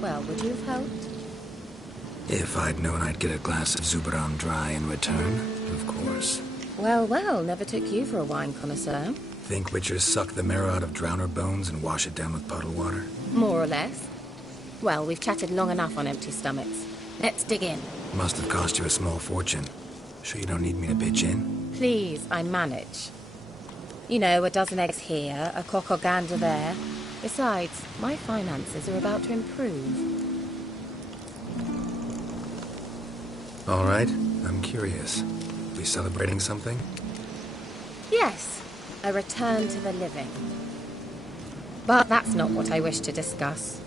Well, would you have helped? If I'd known I'd get a glass of Zubaram dry in return, of course. Well, well, never took you for a wine connoisseur. Think witchers suck the marrow out of drowner bones and wash it down with puddle water? More or less. Well, we've chatted long enough on empty stomachs. Let's dig in. Must have cost you a small fortune. Sure you don't need me to pitch in? Please, I manage. You know, a dozen eggs here, a cock or gander there. Besides, my finances are about to improve. All right, I'm curious. We celebrating something? Yes, a return to the living. But that's not what I wish to discuss.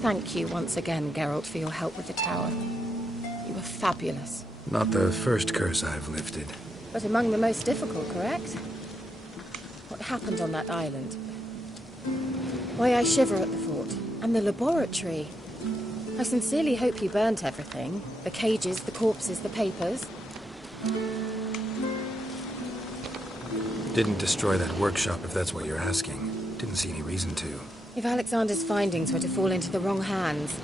Thank you once again, Geralt, for your help with the tower. You were fabulous. Not the first curse I've lifted. But among the most difficult, correct? What happened on that island? Why I shiver at the fort. And the laboratory. I sincerely hope you burnt everything. The cages, the corpses, the papers. Didn't destroy that workshop, if that's what you're asking. Didn't see any reason to. If Alexander's findings were to fall into the wrong hands.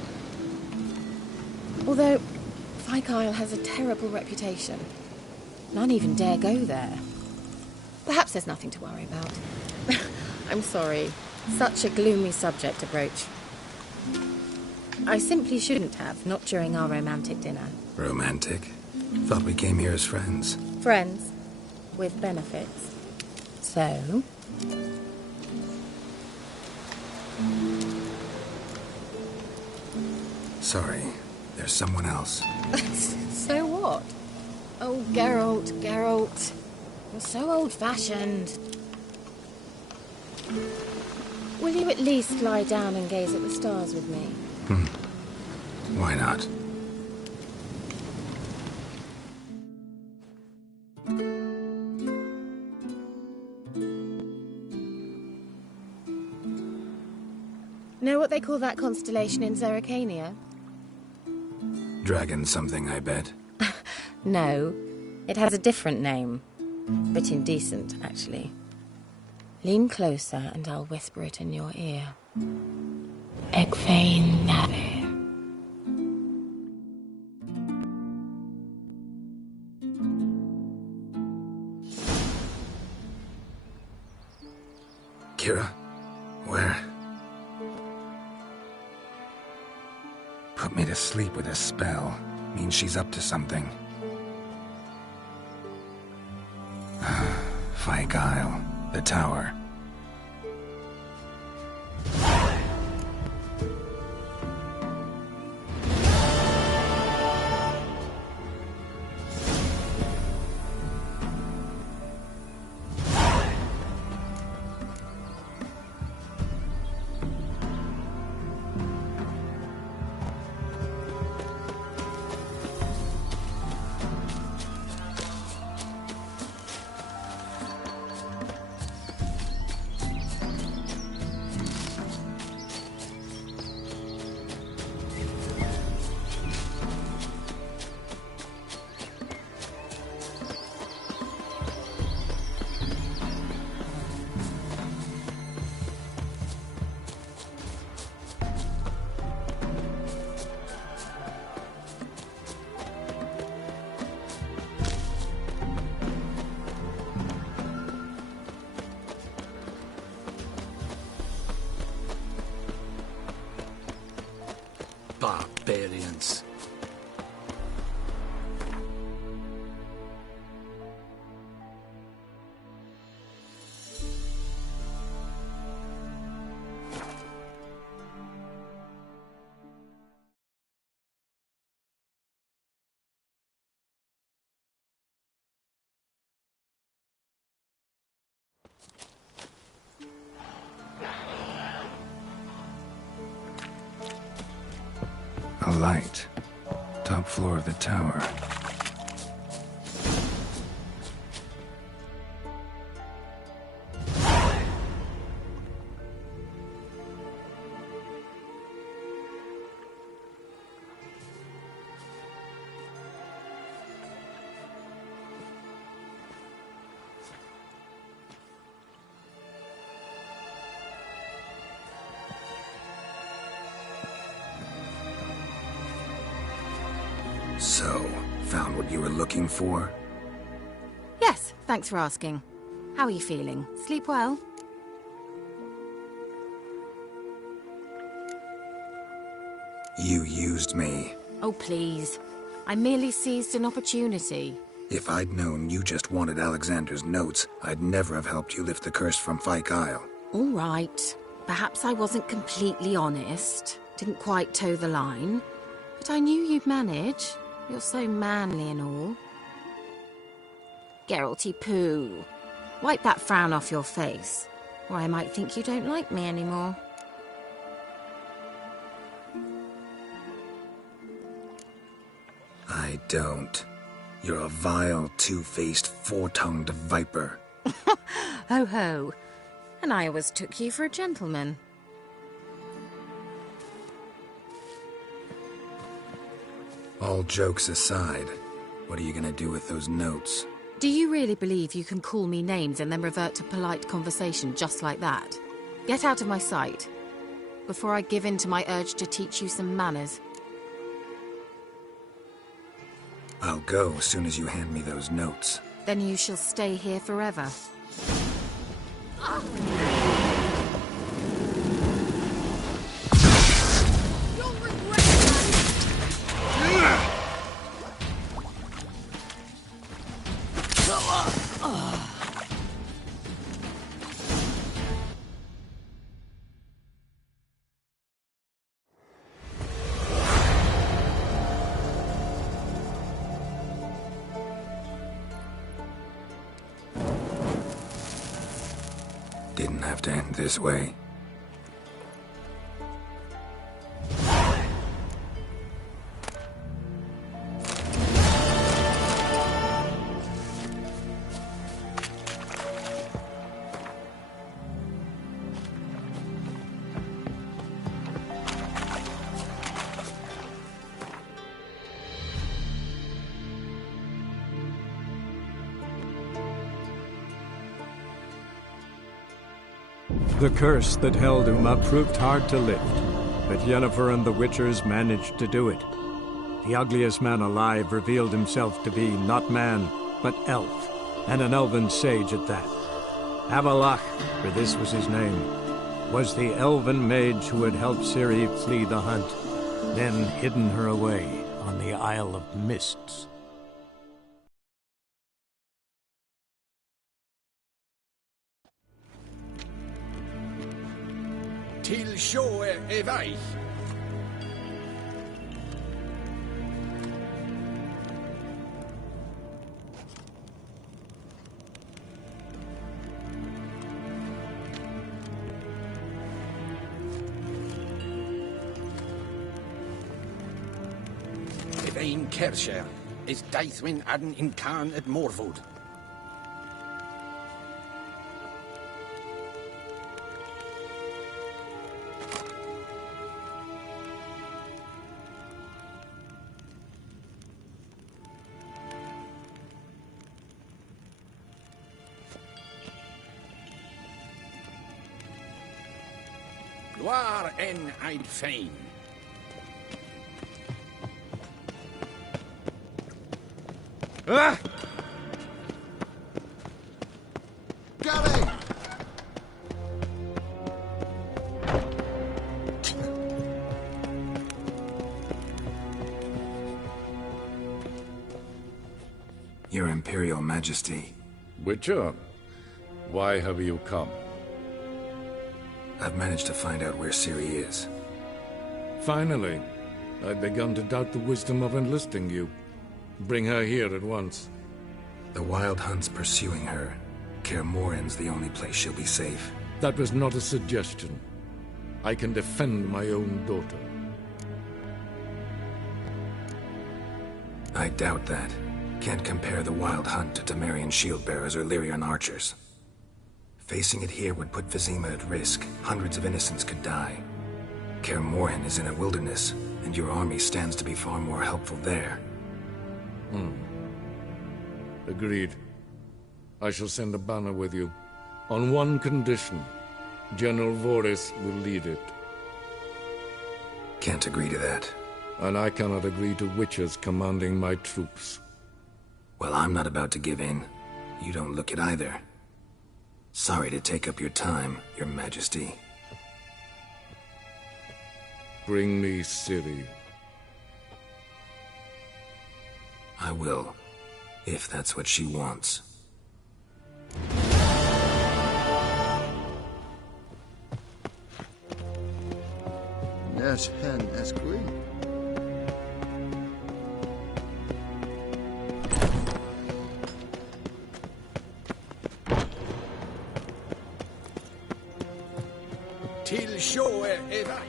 Although, Fyke Isle has a terrible reputation. None even dare go there. Perhaps there's nothing to worry about. I'm sorry. Such a gloomy subject to broach. I simply shouldn't have, not during our romantic dinner. Romantic? Thought we came here as friends. Friends. With benefits. So? Sorry, there's someone else. So what? Oh, Geralt, Geralt. You're so old-fashioned. Will you at least lie down and gaze at the stars with me? Why not? Know what they call that constellation in Zerrikania? Dragon something, I bet. No, it has a different name. Bit indecent, actually. Lean closer and I'll whisper it in your ear. Egfain Nave. Kira? Where? Put me to sleep with a spell. Means she's up to something. Fyke Isle. The tower. Barbarians. A light. Top floor of the tower. So, found what you were looking for? Yes, thanks for asking. How are you feeling? Sleep well? You used me. Oh, please. I merely seized an opportunity. If I'd known you just wanted Alexander's notes, I'd never have helped you lift the curse from Fyke Isle. All right. Perhaps I wasn't completely honest. Didn't quite toe the line. But I knew you'd manage. You're so manly and all. Geralty poo. Wipe that frown off your face, or I might think you don't like me anymore. I don't. You're a vile, two-faced, four-tongued viper. Ho ho. And I always took you for a gentleman. All jokes aside, what are you gonna do with those notes? Do you really believe you can call me names and then revert to polite conversation just like that? Get out of my sight, before I give in to my urge to teach you some manners. I'll go as soon as you hand me those notes. Then you shall stay here forever. You'll regret Didn't have to end this way. The curse that held Uma proved hard to lift, but Yennefer and the Witchers managed to do it. The ugliest man alive revealed himself to be not man, but elf, and an elven sage at that. Avalach, for this was his name, was the elven mage who had helped Ciri flee the hunt, then hidden her away on the Isle of Mists. Til sjå vei. Evain Kershire is Daithwin Adden in Khan at Morwood. Gloire en Eid Fein. Ah! Gary! Your Imperial Majesty, Witcher, why have you come? I've managed to find out where Ciri is. Finally, I'd begun to doubt the wisdom of enlisting you. Bring her here at once. The Wild Hunt's pursuing her. Kaer Morhen's the only place she'll be safe. That was not a suggestion. I can defend my own daughter. I doubt that. Can't compare the Wild Hunt to Temerian shield-bearers or Lyrian archers. Facing it here would put Vizima at risk. Hundreds of innocents could die. Kaer Morhen is in a wilderness, and your army stands to be far more helpful there. Agreed. I shall send a banner with you. On one condition. General Voris will lead it. Can't agree to that. and I cannot agree to witches commanding my troops. Well, I'm not about to give in. You don't look it either. Sorry to take up your time, Your Majesty. Bring me Ciri. I will, if that's what she wants. Yes, hen as green. Till show ever.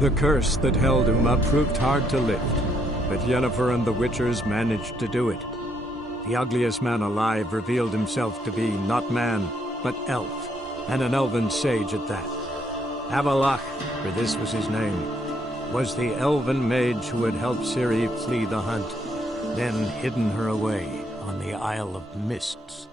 The curse that held Uma proved hard to lift, but Yennefer and the Witchers managed to do it. The ugliest man alive revealed himself to be not man, but elf, and an elven sage at that. Avalach, for this was his name, was the elven mage who had helped Ciri flee the hunt, then hidden her away on the Isle of Mists.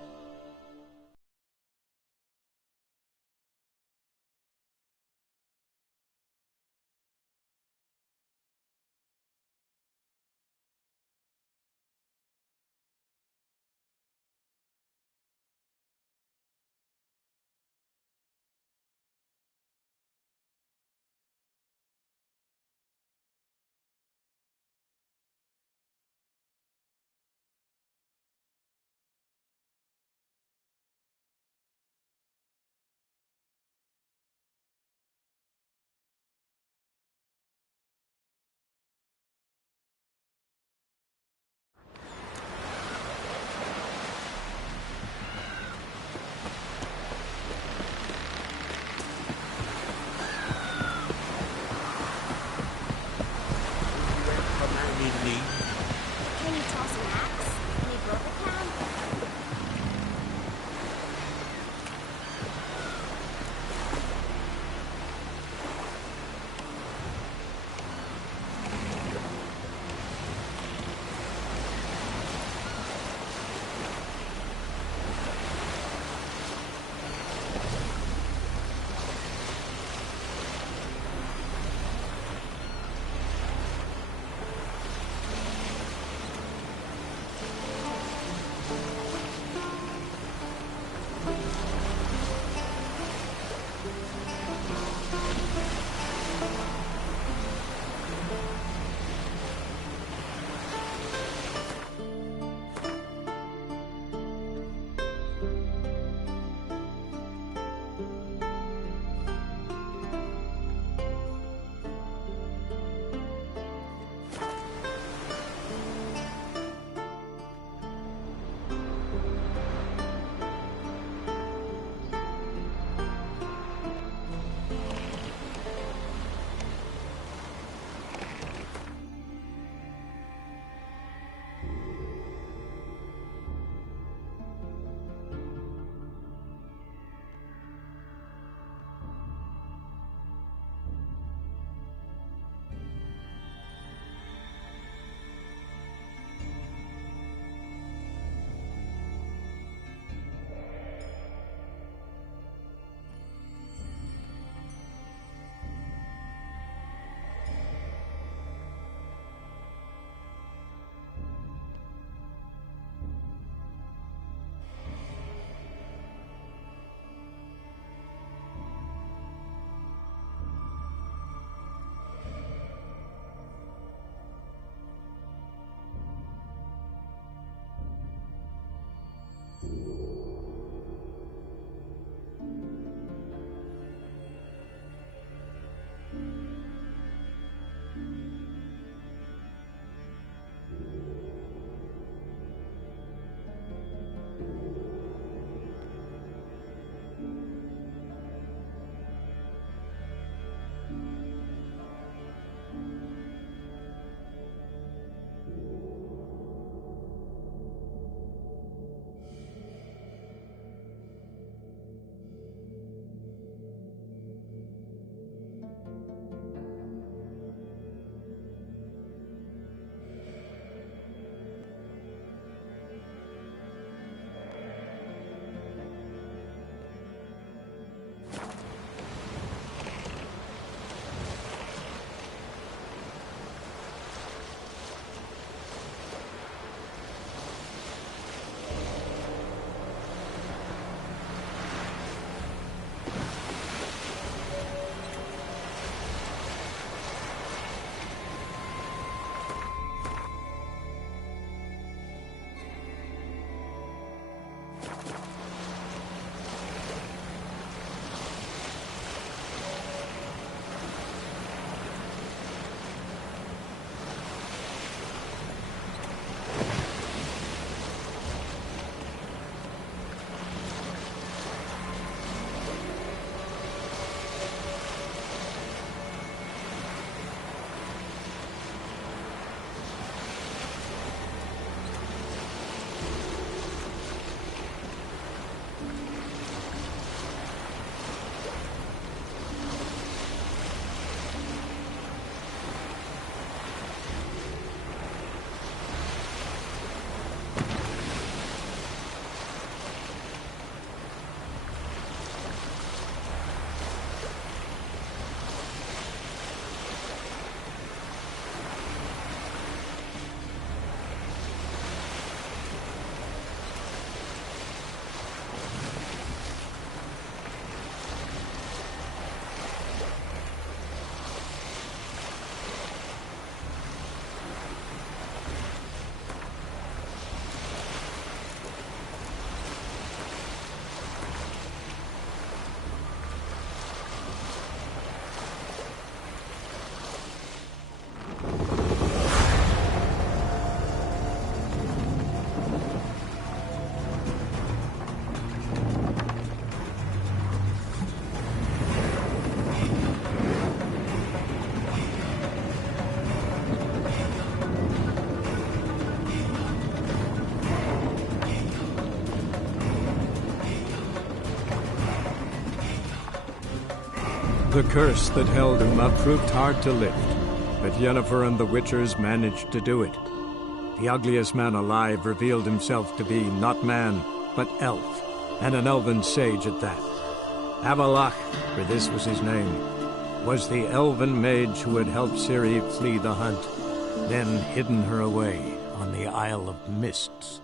The curse that held Uma proved hard to lift, but Yennefer and the Witchers managed to do it. The ugliest man alive revealed himself to be not man, but elf, and an elven sage at that. Avalach, for this was his name, was the elven mage who had helped Ciri flee the hunt, then hidden her away on the Isle of Mists.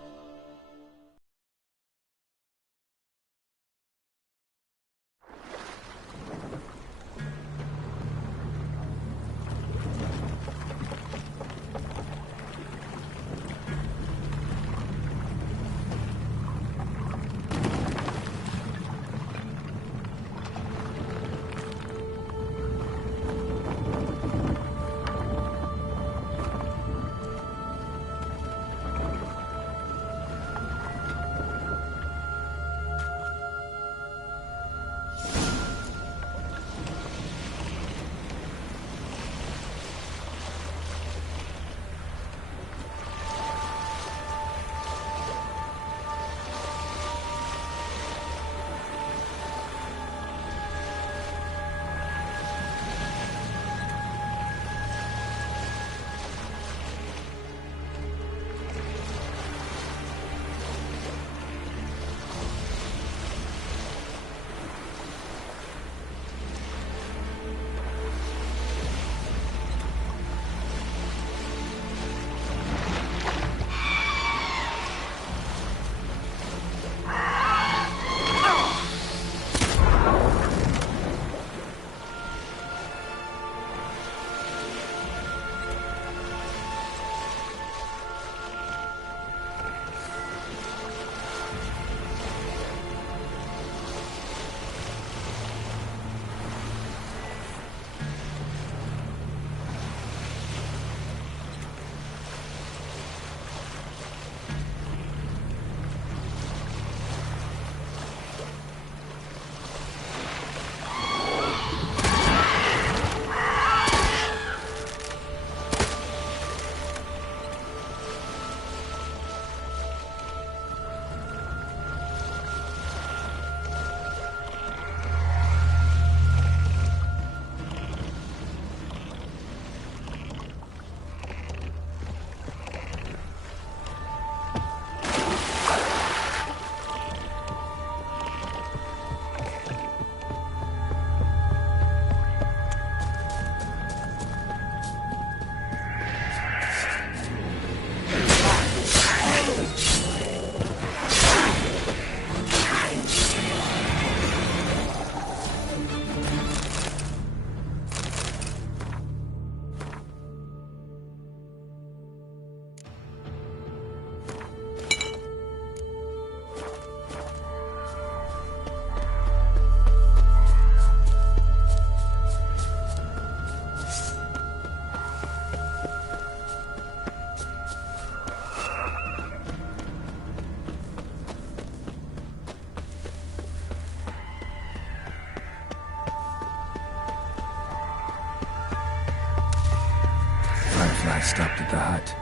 I stopped at the hut.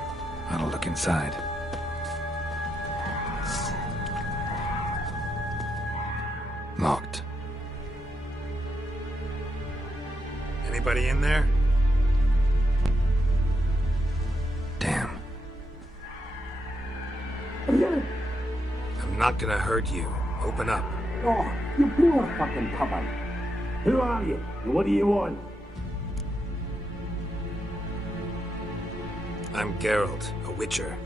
I'll look inside. Locked. Anybody in there? Damn. I'm not gonna hurt you. Open up. Oh, you poor fucking puppet. Who are you? And what do you want? I'm Geralt, a witcher.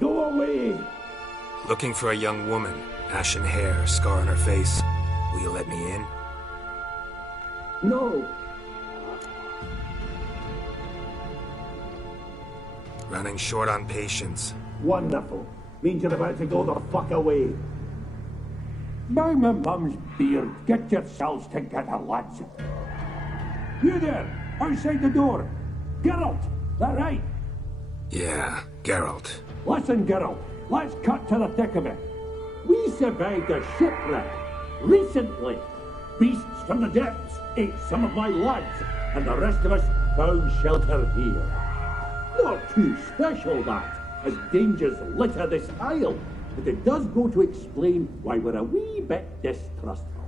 Go away! Looking for a young woman. Ashen hair, scar on her face. Will you let me in? No! Running short on patience. Wonderful. Means you're about to go the fuck away. By my mum's beard, get yourselves together, lads. You there, outside the door. Geralt, that right? Yeah, Geralt. Listen, Geralt, let's cut to the thick of it. We survived a shipwreck recently. Beasts from the depths ate some of my lads, and the rest of us found shelter here. Not too special, that, as dangers litter this isle, but it does go to explain why we're a wee bit distrustful.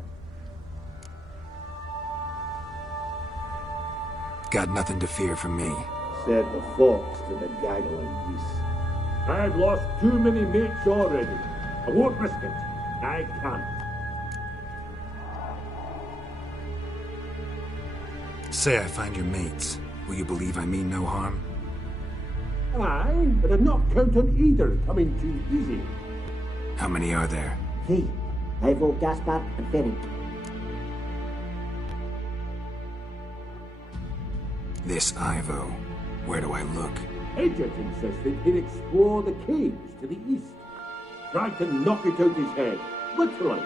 Got nothing to fear from me. Said the fox to the gaggling geese. I've lost too many mates already. I won't risk it. I can't. Say I find your mates. Will you believe I mean no harm? Aye, but I'd not count on either coming too easy. How many are there? 3. Ivo, Gaspar, and Ferry. This Ivo. Where do I look? Agent insisted he'd explore the caves to the east. Tried to knock it out his head. Literally.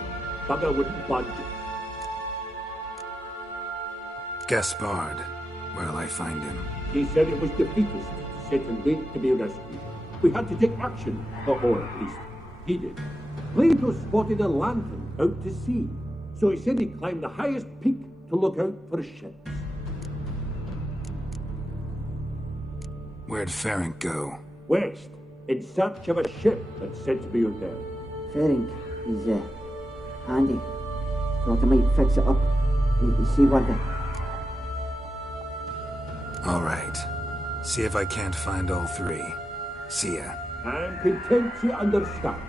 Bugger wouldn't budge. Gaspard. Where'll I find him? He said it was defeatist to sit and wait to be rescued. We had to take action, or at least he did. Claimed to have spotted a lantern out to sea, so he said he'd climb the highest peak to look out for ships. Where'd Ferenc go? West, in search of a ship that's said to be out there. Ferenc is handy. Thought I might fix it up. You see what All right. See if I can't find all 3. See ya. I'm content you understand.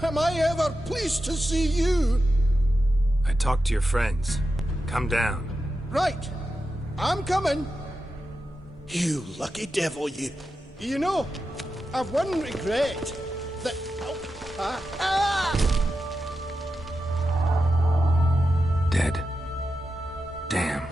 Am I ever pleased to see you? I talked to your friends. Come down. Right. I'm coming. You lucky devil, you. You know, I've one regret. That... Dead. Damn.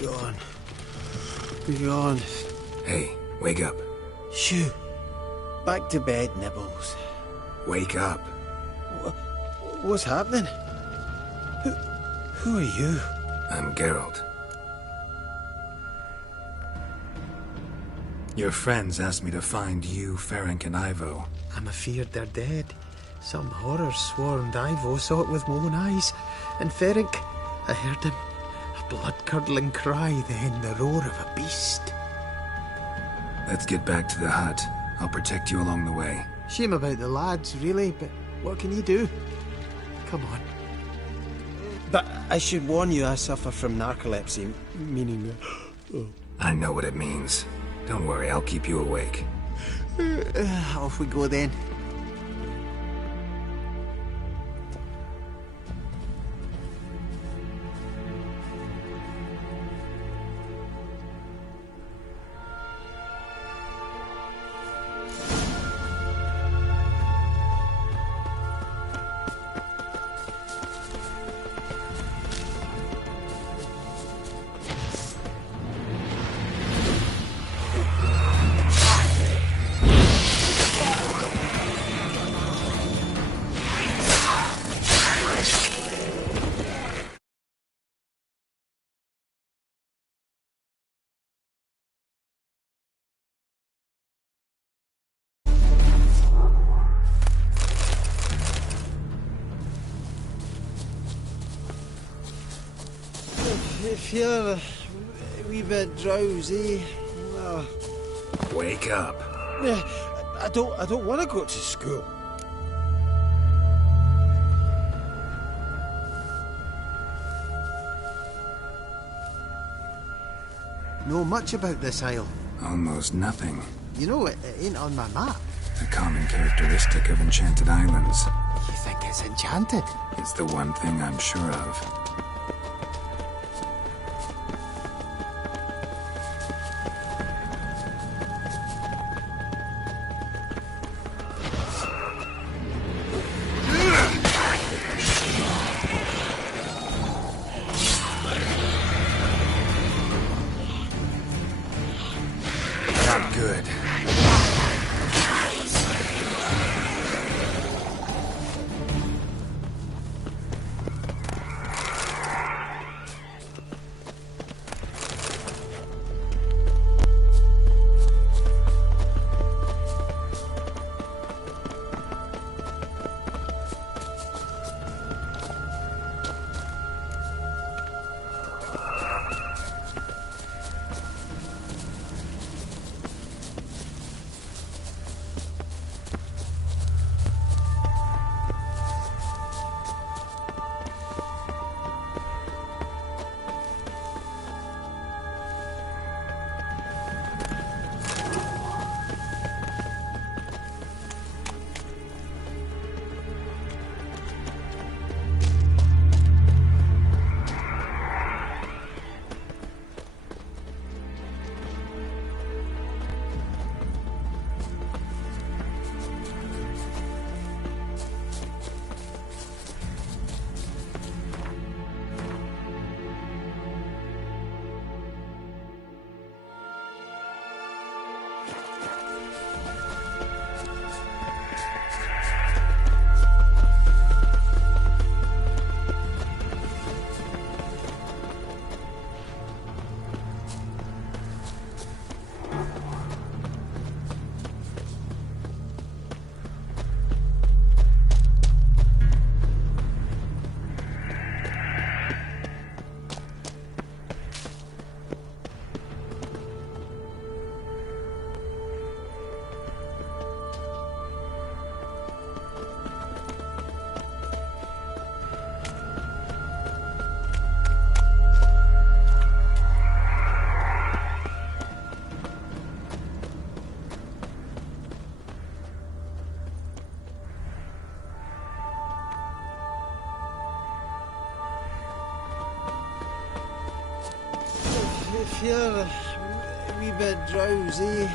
gone. Be gone. Hey, wake up. Shoo. Back to bed, Nibbles. Wake up. What's happening? Who are you? I'm Geralt. Your friends asked me to find you, Ferenc, and Ivo. I'm afeard they're dead. Some horror swarmed Ivo, saw it with my own eyes. And Ferenc, I heard him. A blood-curdling cry, then the roar of a beast. Let's get back to the hut. I'll protect you along the way. Shame about the lads, really, but what can you do? Come on. But I should warn you, I suffer from narcolepsy, meaning... I know what it means. Don't worry, I'll keep you awake. Off we go then. If you're a wee bit drowsy, well... Wake up. I don't want to go to school. Know much about this isle? Almost nothing. You know, it ain't on my map. A common characteristic of enchanted islands. You think it's enchanted? It's the one thing I'm sure of. Good. If you're a wee bit drowsy,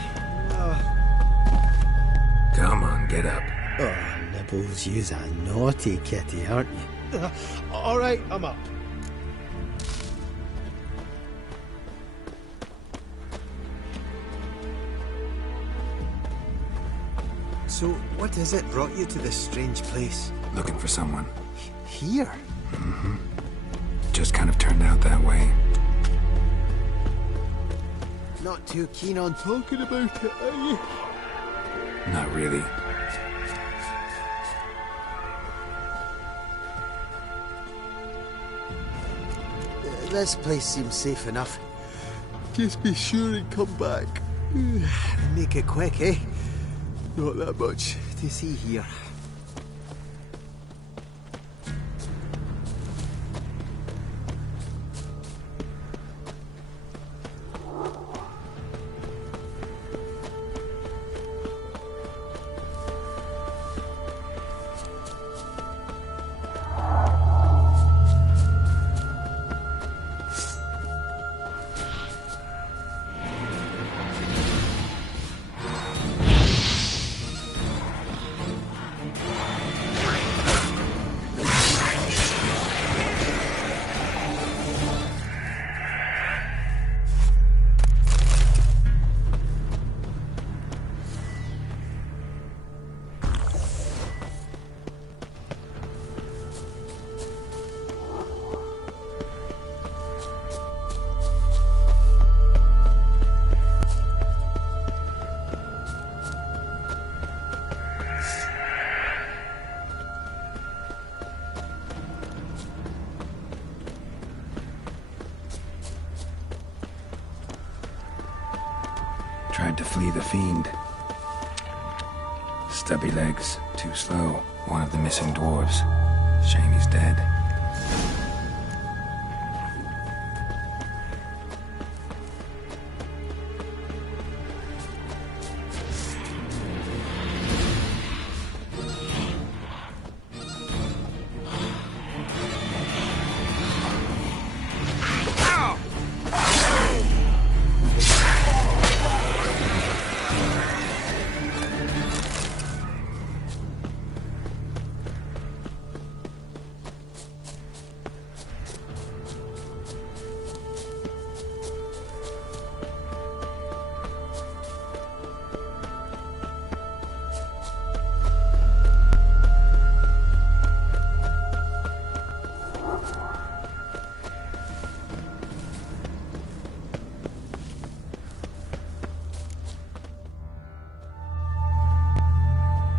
Come on, get up. Oh, Nibbles, you's a naughty kitty, aren't you? All right, I'm up. So, what is it brought you to this strange place? Looking for someone. Here? Mm-hmm. Just kind of turned out that way. Not too keen on talking about it, are you? Not really. This place seems safe enough. Just be sure and come back. Make it quick, eh? Not that much to see here. Tried to flee the fiend. Stubby legs, too slow. One of the missing dwarves. Shame he's dead.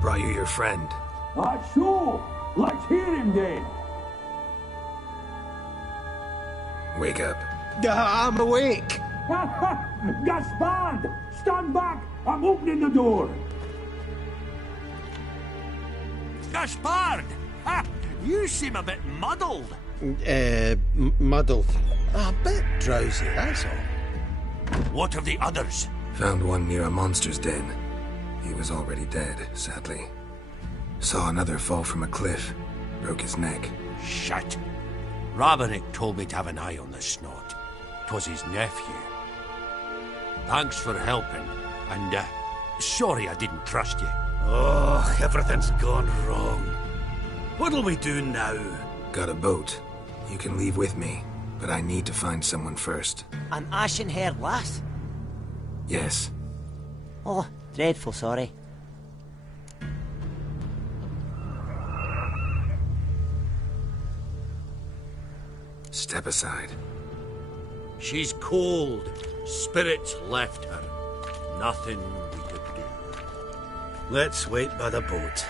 Brought you your friend. Sure. Let's hear him then. Wake up. I'm awake. Gaspard! Stand back! I'm opening the door. Gaspard! Ha! You seem a bit muddled. Muddled. A bit drowsy, that's all. What of the others? Found one near a monster's den. He was already dead, sadly. Saw another fall from a cliff. Broke his neck. Shit. Ravenj told me to have an eye on the snot. 'Twas his nephew. Thanks for helping, and sorry I didn't trust you. Oh, everything's gone wrong. What'll we do now? Got a boat. You can leave with me, but I need to find someone first. An ashen-haired lass? Yes. Oh, dreadful sorry. Step aside. She's cold. Spirits left her. Nothing we could do. Let's wait by the boat.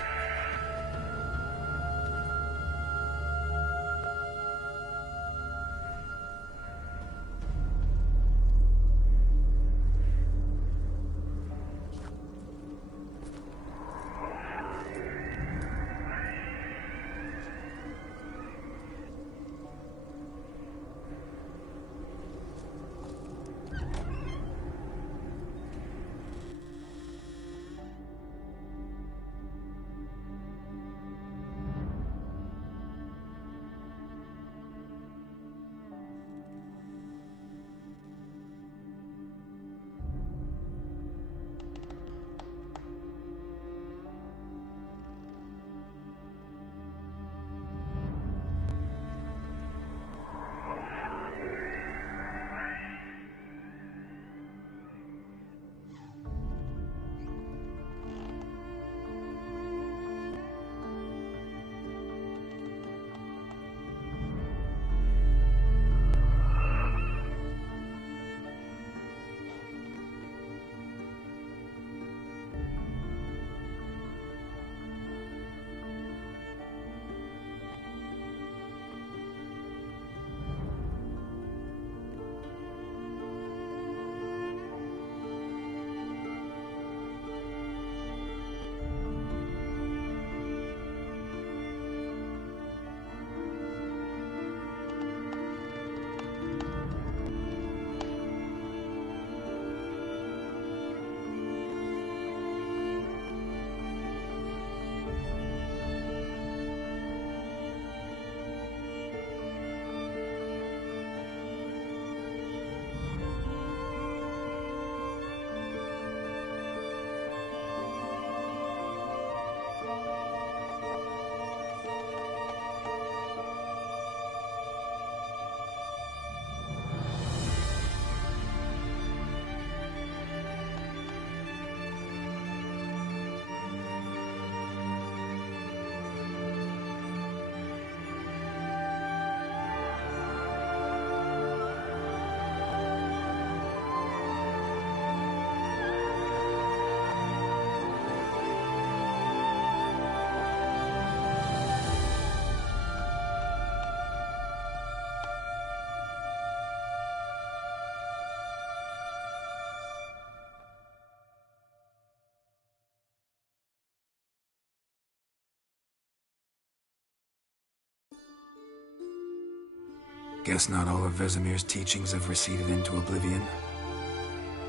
Guess not all of Vesemir's teachings have receded into oblivion.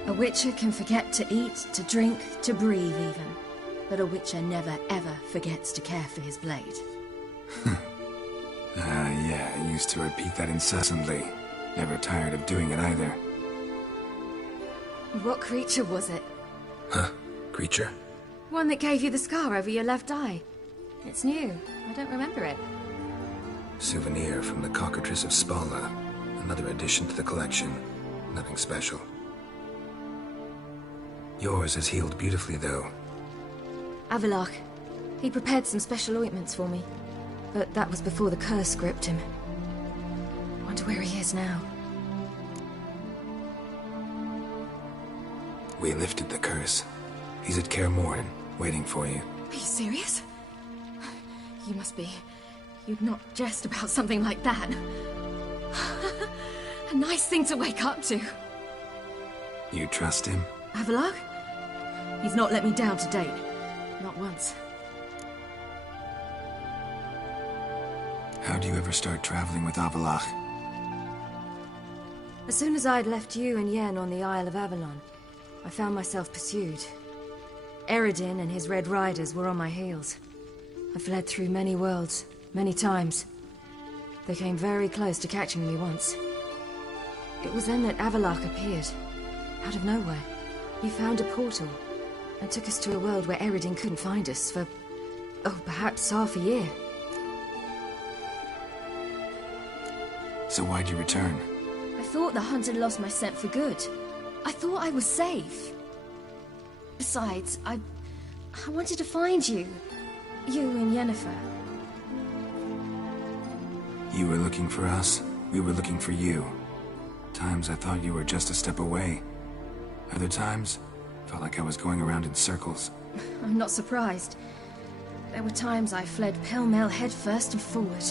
A witcher can forget to eat, to drink, to breathe even. But a witcher never ever forgets to care for his blade. Yeah, I used to repeat that incessantly. Never tired of doing it either. What creature was it? Huh? Creature? One that gave you the scar over your left eye. It's new. I don't remember it. Souvenir from the Cockatrice of Spala. Another addition to the collection. Nothing special. Yours has healed beautifully, though. Avallac'h. He prepared some special ointments for me. But that was before the curse gripped him. Wonder where he is now. We lifted the curse. He's at Kaer Morhen, waiting for you. Are you serious? You must be. You'd not jest about something like that. A nice thing to wake up to. You trust him? Avallac'h? He's not let me down to date. Not once. How do you ever start traveling with Avallac'h? As soon as I'd left you and Yen on the Isle of Avalon, I found myself pursued. Eredin and his Red Riders were on my heels. I fled through many worlds, many times. They came very close to catching me once. It was then that Avallac'h appeared, out of nowhere. He found a portal, and took us to a world where Eredin couldn't find us for, perhaps half a year. So why'd you return? I thought the hunt had lost my scent for good. I thought I was safe. Besides, I wanted to find you. You and Yennefer. You were looking for us, we were looking for you. Times I thought you were just a step away. Other times, felt like I was going around in circles. I'm not surprised. There were times I fled pell-mell headfirst and forward.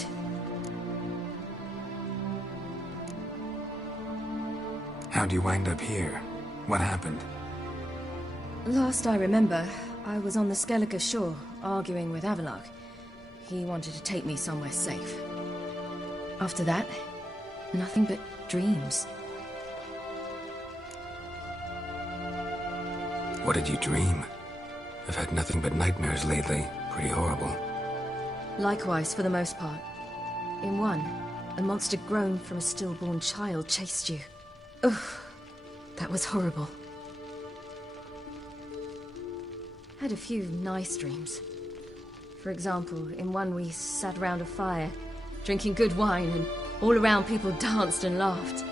How'd you wind up here? What happened? Last I remember, I was on the Skellige shore, arguing with Avallac'h. He wanted to take me somewhere safe. After that, nothing but dreams. What did you dream? I've had nothing but nightmares lately. Pretty horrible. Likewise, for the most part. In one, a monster grown from a stillborn child chased you. Ugh, that was horrible. Had a few nice dreams. For example, in one we sat around a fire, drinking good wine, and all around people danced and laughed.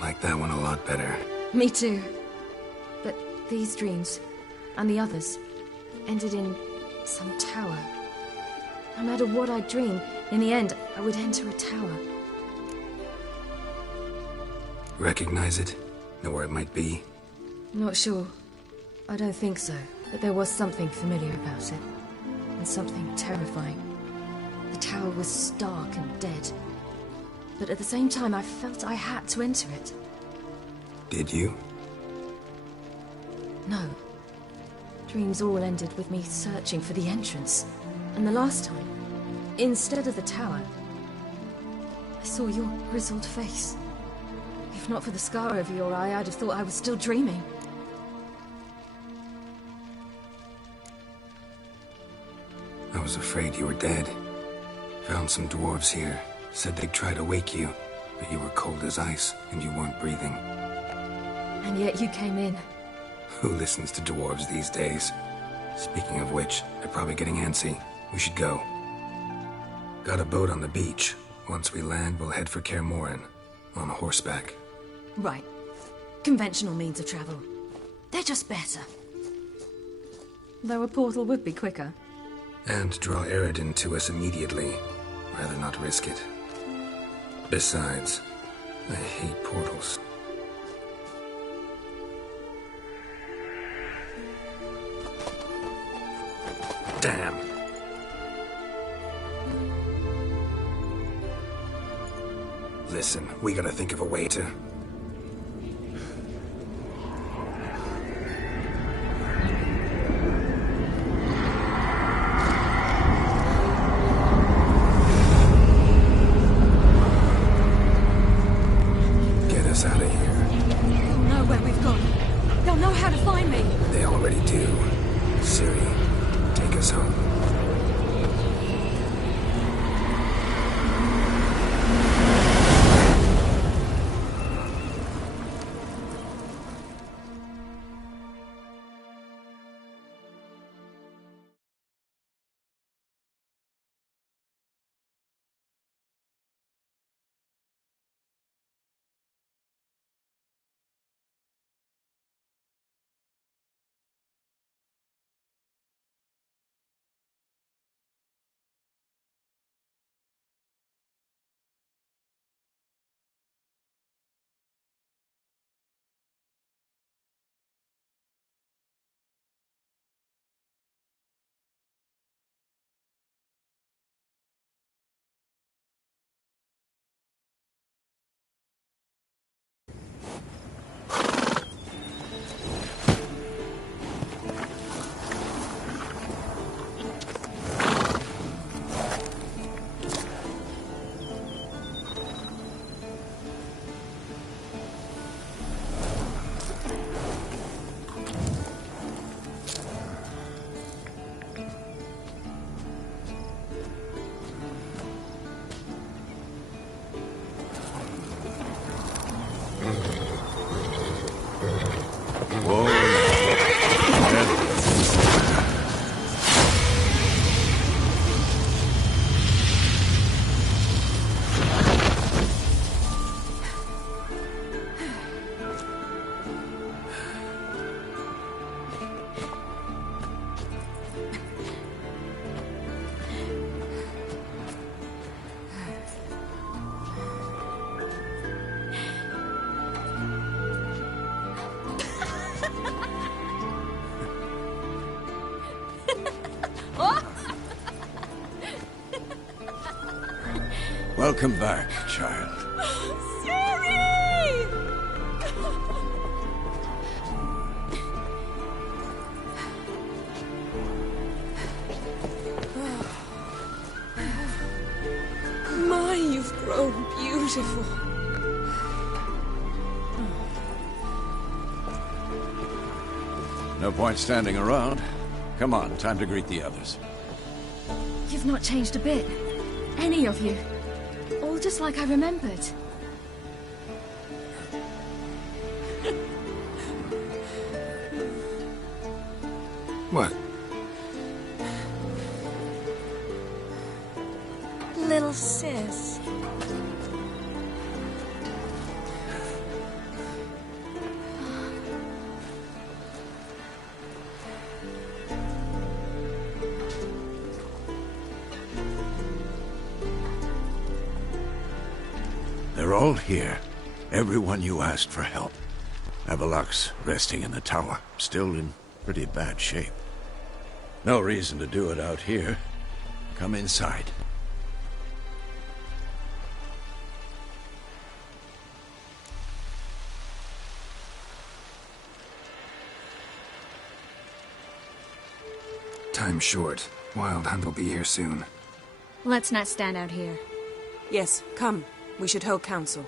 Like that one a lot better. Me too. But these dreams, and the others, ended in some tower. No matter what I dreamed, in the end, I would enter a tower. Recognize it? Know where it might be? Not sure. I don't think so, but there was something familiar about it. And something terrifying. The tower was stark and dead. But at the same time, I felt I had to enter it. Did you? No. Dreams all ended with me searching for the entrance. And the last time, instead of the tower, I saw your grizzled face. If not for the scar over your eye, I'd have thought I was still dreaming. I was afraid you were dead. Found some dwarves here. Said they'd try to wake you, but you were cold as ice and you weren't breathing. And yet you came in. Who listens to dwarves these days? Speaking of which, they're probably getting antsy. We should go. Got a boat on the beach. Once we land, we'll head for Kaer Morhen. On horseback. Right. Conventional means of travel. They're just better. Though a portal would be quicker. And draw Eredin to us immediately. Rather not risk it. Besides, I hate portals. Damn. Listen, we gotta think of a way to... Welcome back, child. Siri! My, you've grown beautiful. No point standing around. Come on, time to greet the others. You've not changed a bit. Any of you. All just like I remembered. What? Little sis. They're all here. Everyone you asked for help. Avalok's resting in the tower, still in pretty bad shape. No reason to do it out here. Come inside. Time's short. Wild Hunt will be here soon. Let's not stand out here. Yes, come. We should hold council.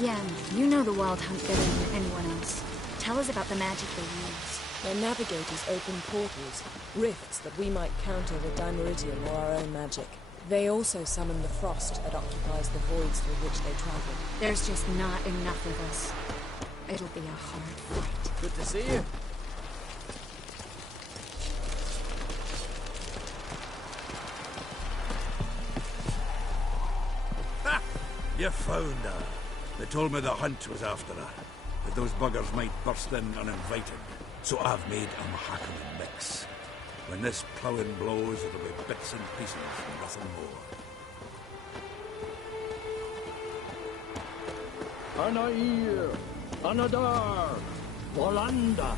Yen, you know the Wild Hunt better than anyone else. Tell us about the magic they use. Their navigators open portals, rifts that we might counter with Dimeridium or our own magic. They also summon the frost that occupies the voids through which they travel. There's just not enough of us. It'll be a hard fight. Good to see you. Ha! You found her. They told me the hunt was after her, that those buggers might burst in uninvited. So I've made a Mahakam mix. When this ploughing blows, it'll be bits and pieces and nothing more. Anair, Anadar, Volanda.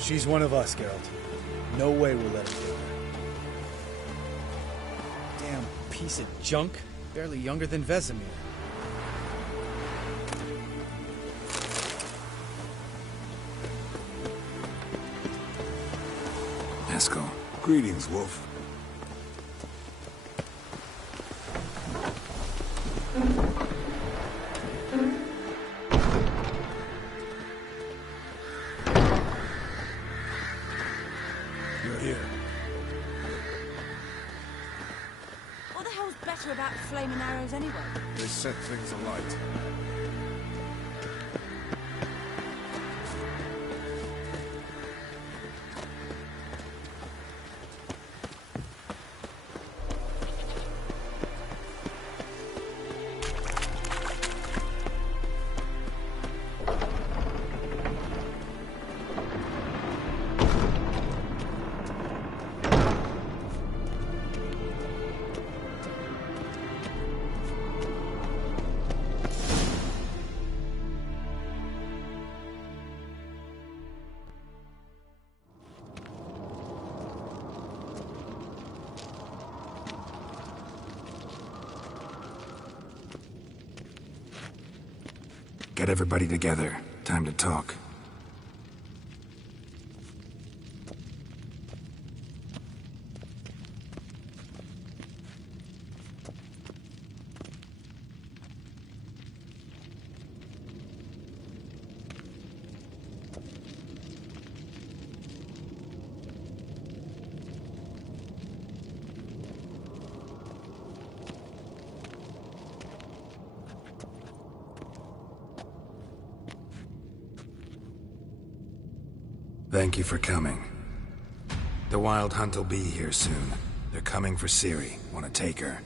She's one of us, Geralt. No way we'll let her get her. Damn piece of junk. Barely younger than Vesemir. Eskel. Greetings, Wolf. You're here. What the hell's better about flaming arrows anyway? They set things alight. Get everybody together. Time to talk. Thank you for coming. The Wild Hunt will be here soon. They're coming for Ciri. Want to take her?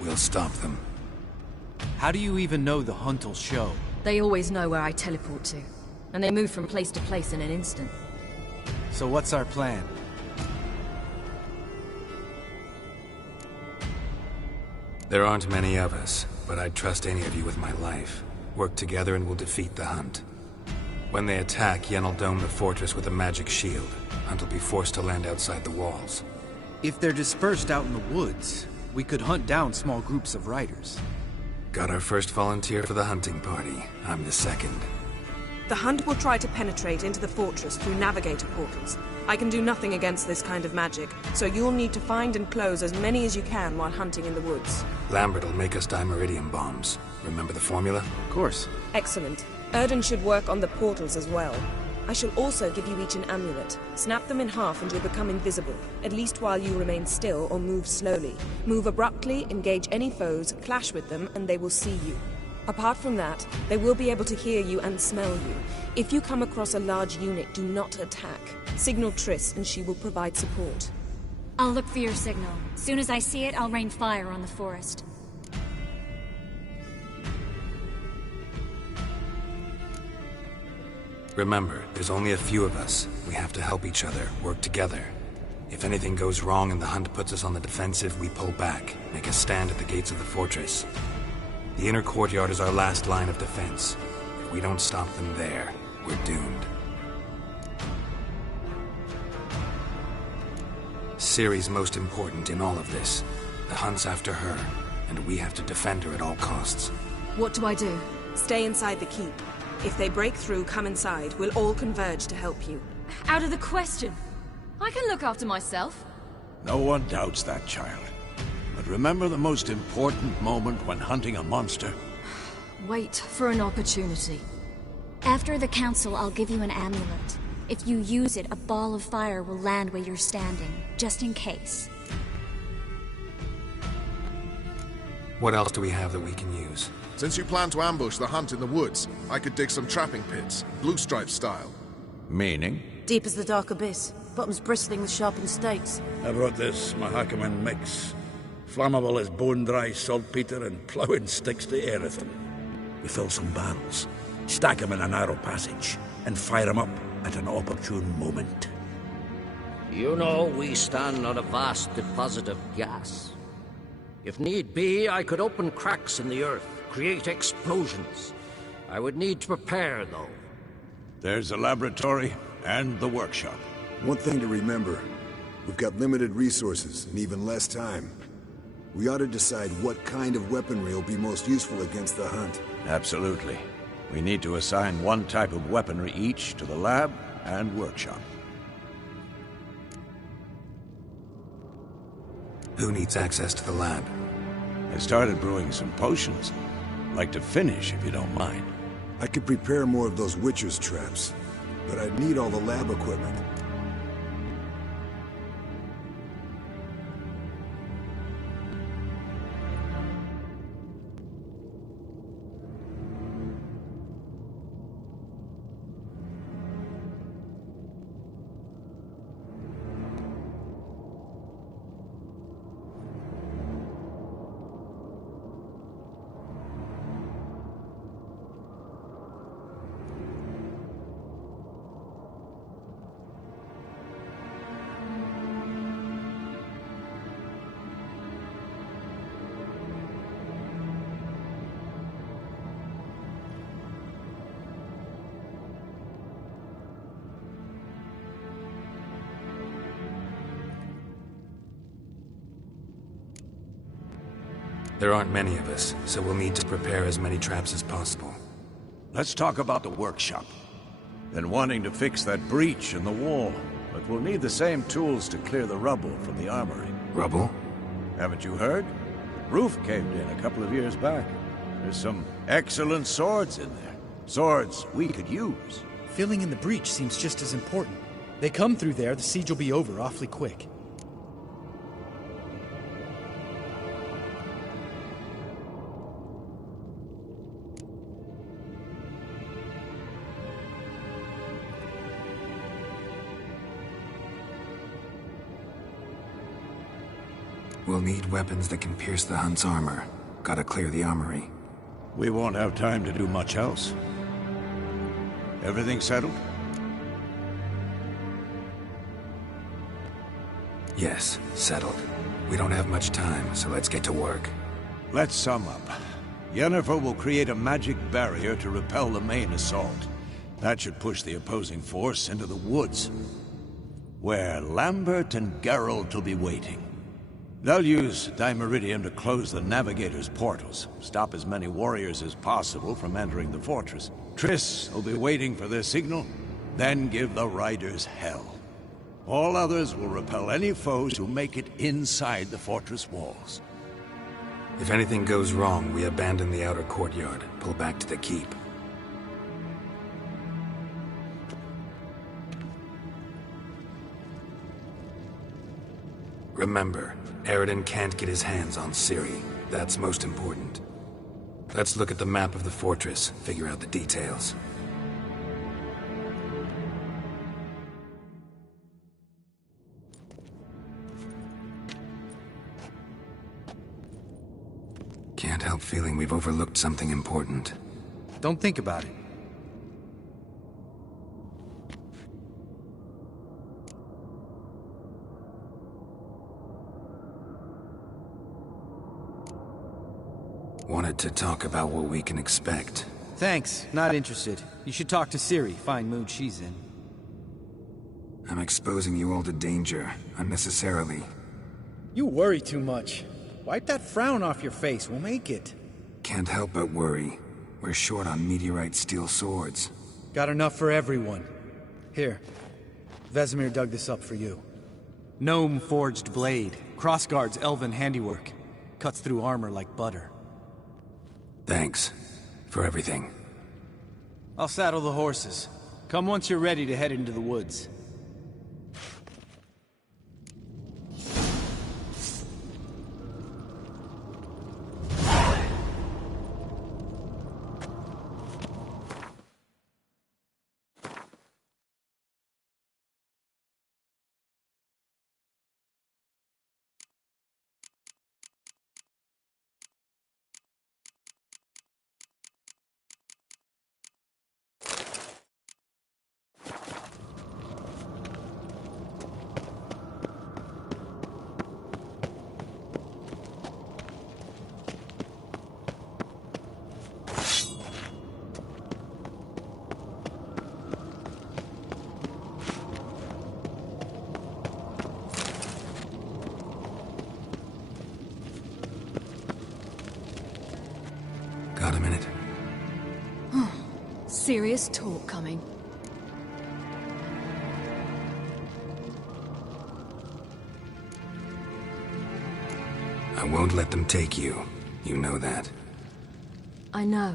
We'll stop them. How do you even know the Hunt will show? They always know where I teleport to. And they move from place to place in an instant. So what's our plan? There aren't many of us, but I'd trust any of you with my life. Work together and we'll defeat the Hunt. When they attack, Yen will dome the fortress with a magic shield. Hunt will be forced to land outside the walls. If they're dispersed out in the woods, we could hunt down small groups of riders. Got our first volunteer for the hunting party. I'm the second. The Hunt will try to penetrate into the fortress through navigator portals. I can do nothing against this kind of magic, so you'll need to find and close as many as you can while hunting in the woods. Lambert will make us dimeridium bombs. Remember the formula? Of course. Excellent. Erden should work on the portals as well. I shall also give you each an amulet. Snap them in half and you'll become invisible, at least while you remain still or move slowly. Move abruptly, engage any foes, clash with them, and they will see you. Apart from that, they will be able to hear you and smell you. If you come across a large unit, do not attack. Signal Triss and she will provide support. I'll look for your signal. Soon as I see it, I'll rain fire on the forest. Remember, there's only a few of us. We have to help each other, work together. If anything goes wrong and the Hunt puts us on the defensive, we pull back, make a stand at the gates of the fortress. The inner courtyard is our last line of defense. If we don't stop them there, we're doomed. Ciri's most important in all of this. The Hunt's after her, and we have to defend her at all costs. What do I do? Stay inside the keep. If they break through, come inside. We'll all converge to help you. Out of the question. I can look after myself. No one doubts that, child. But remember the most important moment when hunting a monster? Wait for an opportunity. After the council, I'll give you an amulet. If you use it, a ball of fire will land where you're standing, just in case. What else do we have that we can use? Since you plan to ambush the Hunt in the woods, I could dig some trapping pits, blue stripe style. Meaning? Deep as the dark abyss, bottoms bristling with sharpened stakes. I brought this Mahakaman mix. Flammable as bone-dry saltpeter and ploughing sticks to everything. We fill some barrels, stack them in a narrow passage, and fire them up at an opportune moment. You know, we stand on a vast deposit of gas. If need be, I could open cracks in the earth, create explosions. I would need to prepare, though. There's the laboratory and the workshop. One thing to remember, we've got limited resources and even less time. We ought to decide what kind of weaponry will be most useful against the Hunt. Absolutely. We need to assign one type of weaponry each to the lab and workshop. Who needs access to the lab? I started brewing some potions. Like to finish, if you don't mind. I could prepare more of those Witcher's traps, but I'd need all the lab equipment. There aren't many of us, so we'll need to prepare as many traps as possible. Let's talk about the workshop. Been wanting to fix that breach in the wall, but we'll need the same tools to clear the rubble from the armory. Rubble? Haven't you heard? Roof caved in a couple of years back. There's some excellent swords in there. Swords we could use. Filling in the breach seems just as important. They come through there, the siege will be over awfully quick. We'll need weapons that can pierce the Hunt's armor. Gotta clear the armory. We won't have time to do much else. Everything settled? Yes, settled. We don't have much time, so let's get to work. Let's sum up. Yennefer will create a magic barrier to repel the main assault. That should push the opposing force into the woods, where Lambert and Geralt will be waiting. They'll use Dimeridium to close the Navigator's portals, stop as many warriors as possible from entering the fortress. Triss will be waiting for their signal, then give the riders hell. All others will repel any foes who make it inside the fortress walls. If anything goes wrong, we abandon the outer courtyard, pull back to the keep. Remember, Eridan can't get his hands on Ciri. That's most important. Let's look at the map of the fortress, figure out the details. Can't help feeling we've overlooked something important. Don't think about it. Wanted to talk about what we can expect. Thanks, not interested. You should talk to Ciri, fine mood she's in. I'm exposing you all to danger, unnecessarily. You worry too much. Wipe that frown off your face, we'll make it. Can't help but worry. We're short on meteorite steel swords. Got enough for everyone. Here, Vesemir dug this up for you. Gnome-forged blade. Crossguard's elven handiwork. Cuts through armor like butter. Thanks. For everything. I'll saddle the horses. Come once you're ready to head into the woods. Got a minute? Serious talk coming. I won't let them take you. You know that. I know.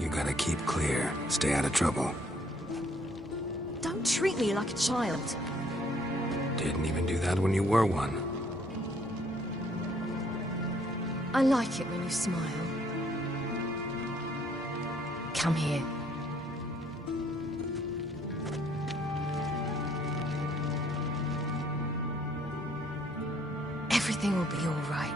You gotta keep clear. Stay out of trouble. Don't treat me like a child. Didn't even do that when you were one. I like it when you smile. Come here. Everything will be all right.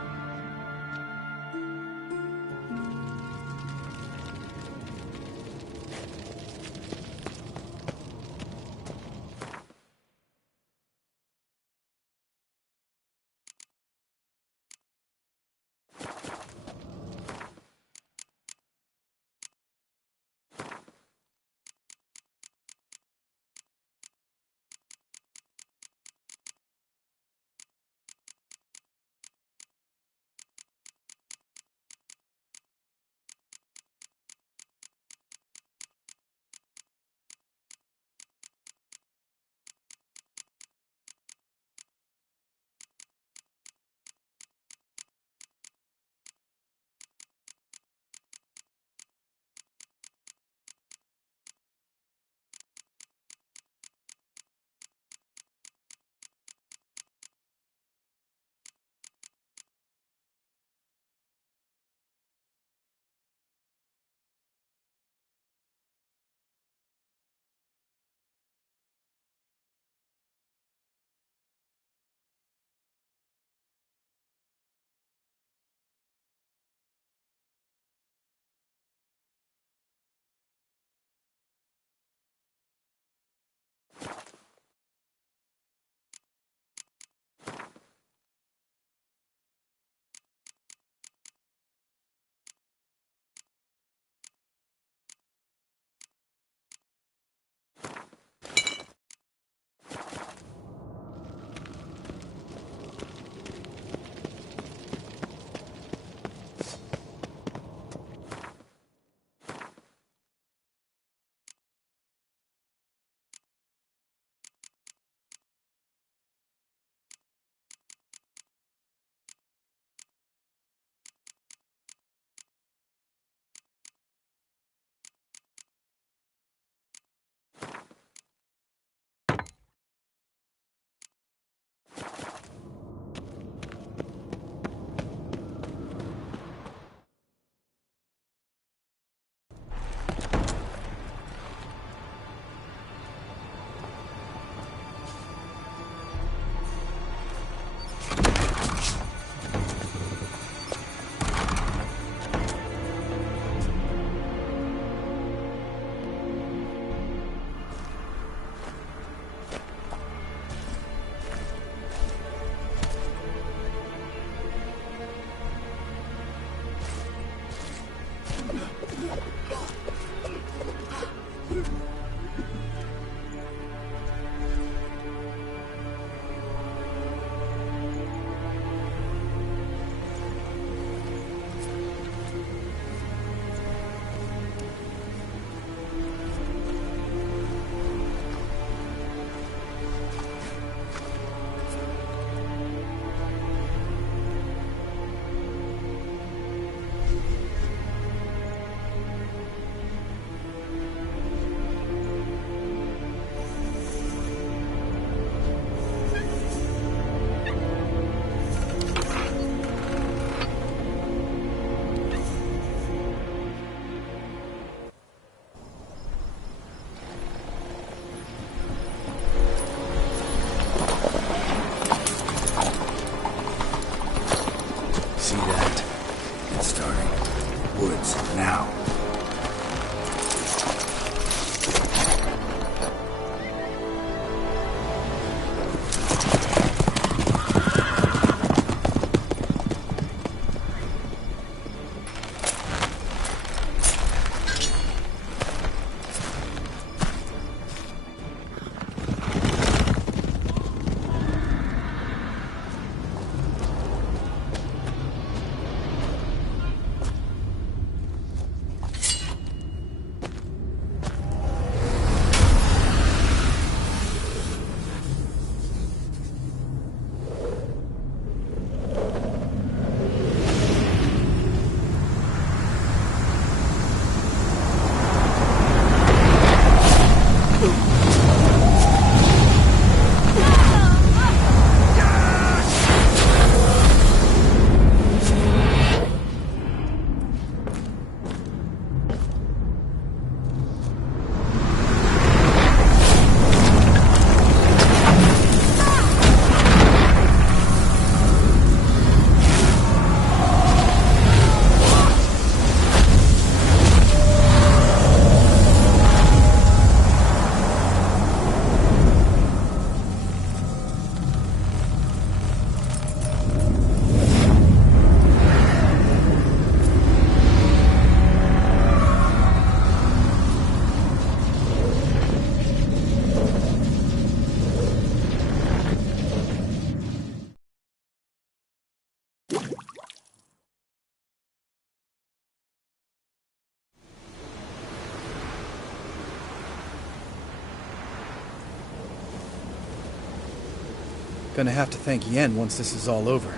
Gonna have to thank Yen once this is all over.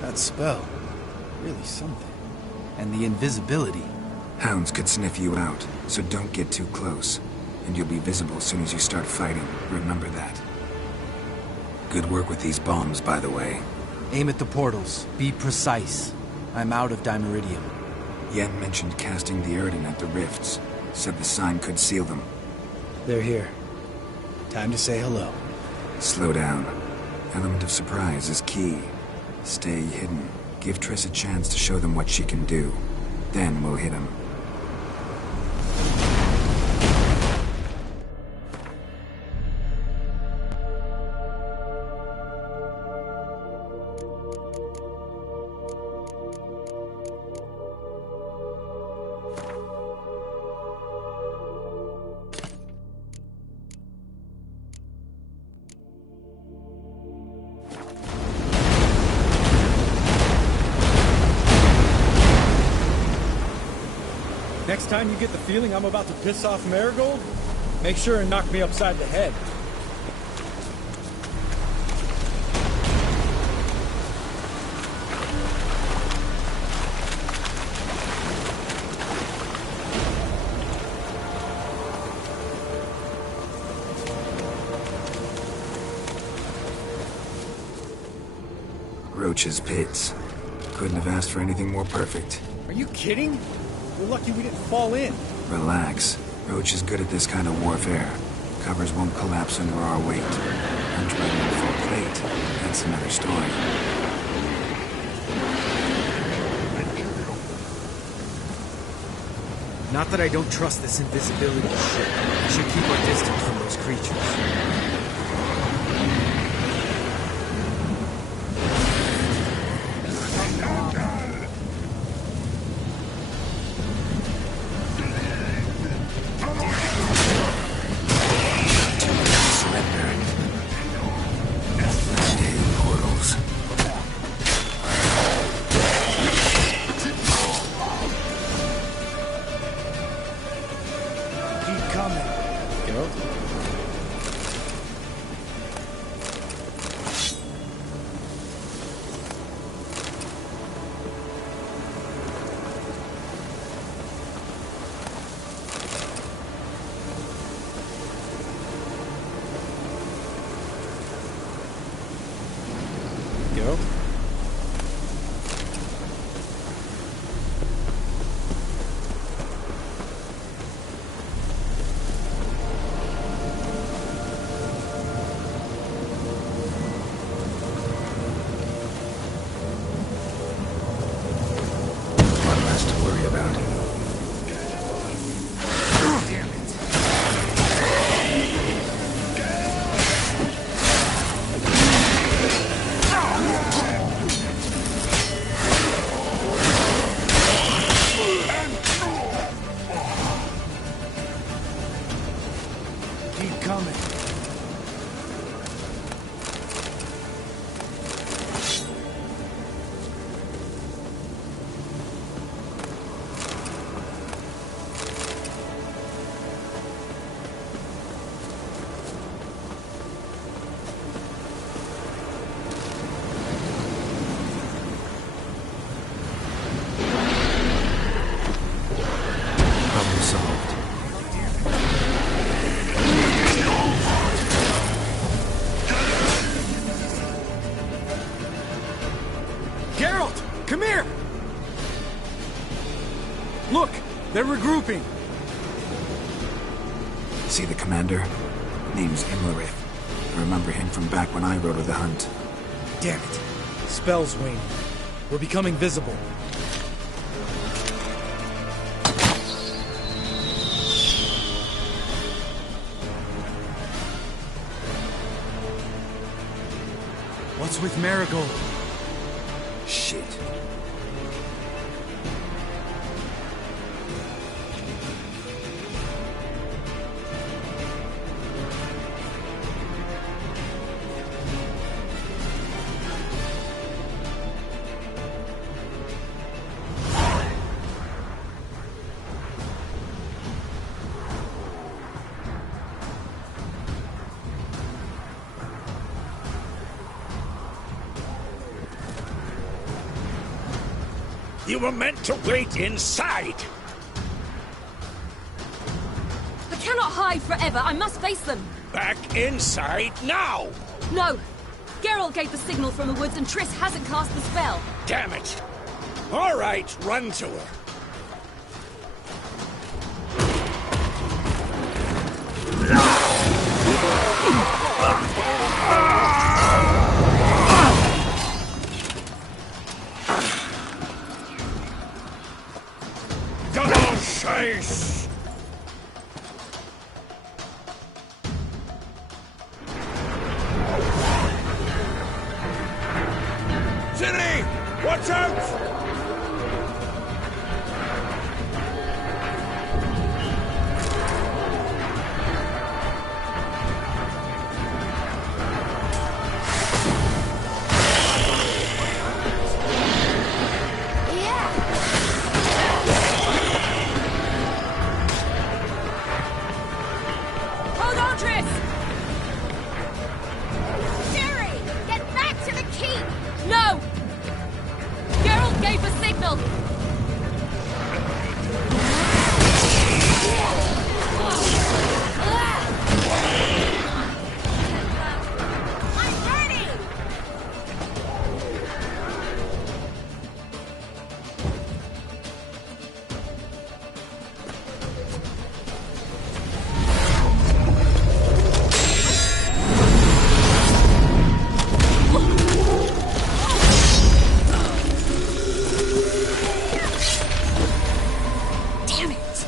That spell, really something. And the invisibility. Hounds could sniff you out, so don't get too close. And you'll be visible as soon as you start fighting. Remember that. Good work with these bombs, by the way. Aim at the portals. Be precise. I'm out of dimeridium. Yen mentioned casting the Erden at the rifts. Said the sign could seal them. They're here. Time to say hello. Slow down. Element of surprise is key. Stay hidden. Give Triss a chance to show them what she can do. Then we'll hit them. Next time you get the feeling I'm about to piss off Marigold, make sure and knock me upside the head. Roach's pits. Couldn't have asked for anything more perfect. Are you kidding? We're lucky we didn't fall in. Relax. Roach is good at this kind of warfare. Covers won't collapse under our weight. I'm trying to full plate. That's another story. Not that I don't trust this invisibility shit. I should keep our distance from those creatures. Come here! Look! They're regrouping! See the commander? Name's Imlerith. I remember him from back when I rode with the hunt. Damn it. Spell's waning. We're becoming visible. What's with Marigold? Shit. You were meant to wait inside! I cannot hide forever. I must face them. Back inside now! No! Geralt gave the signal from the woods and Triss hasn't cast the spell. Damn it! All right, run to her. Double chase! City! Watch out! Hold on, Triss! Siri, get back to the keep! No! Geralt gave the signal! I'm ready! Damn it!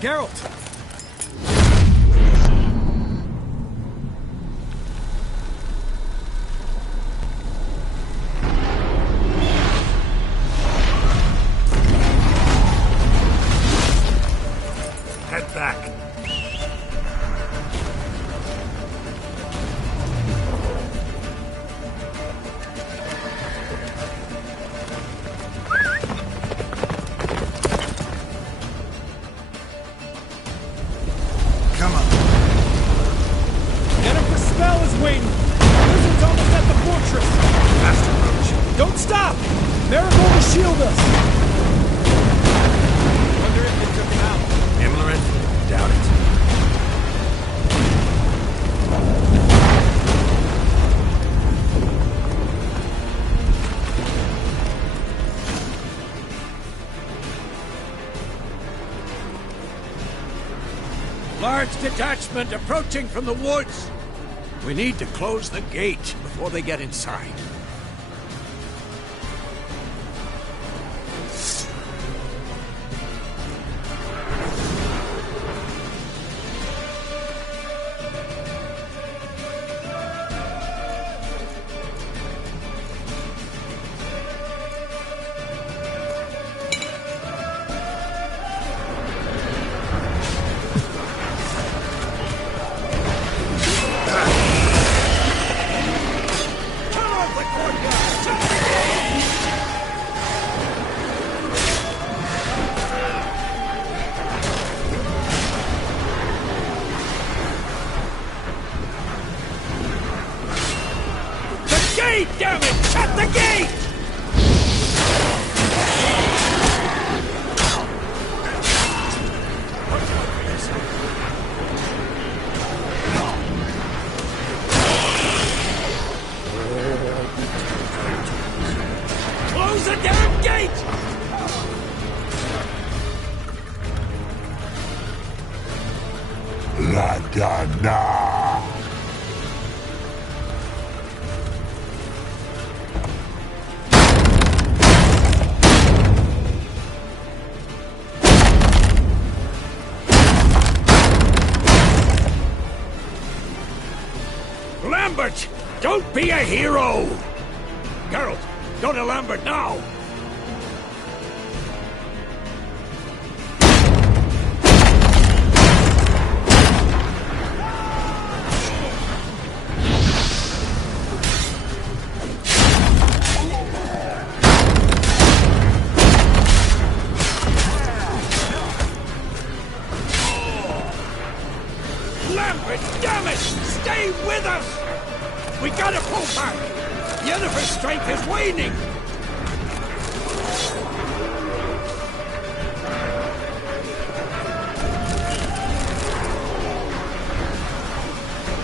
Geralt! Head back. Come on. Jennifer's spell is waiting! Wizard's almost at the fortress! Fast approach. Don't stop! Marigold will shield us! Wonder if they took him out. Imlerith? Doubt it. Large detachment approaching from the woods. We need to close the gate before they get inside. Turn off the Ladana! Lambert! Don't be a hero! Geralt, go to Lambert now! Lambert, damn it! Stay with us! We gotta pull back! Yennefer's strength is waning!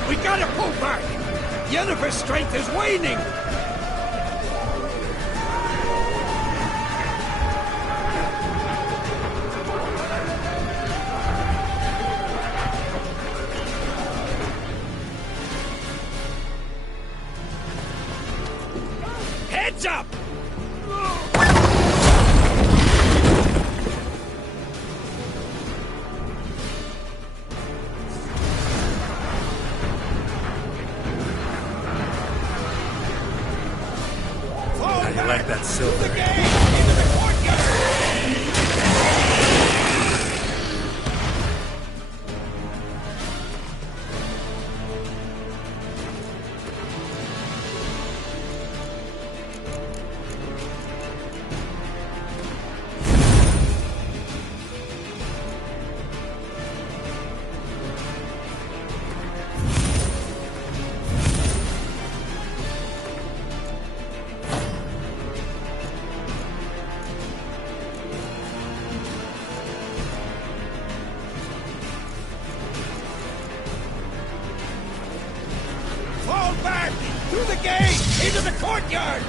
We gotta pull back! Yennefer's strength is waning! Heads up! How you like that silver? Fall back! Through the gate! Into the courtyard!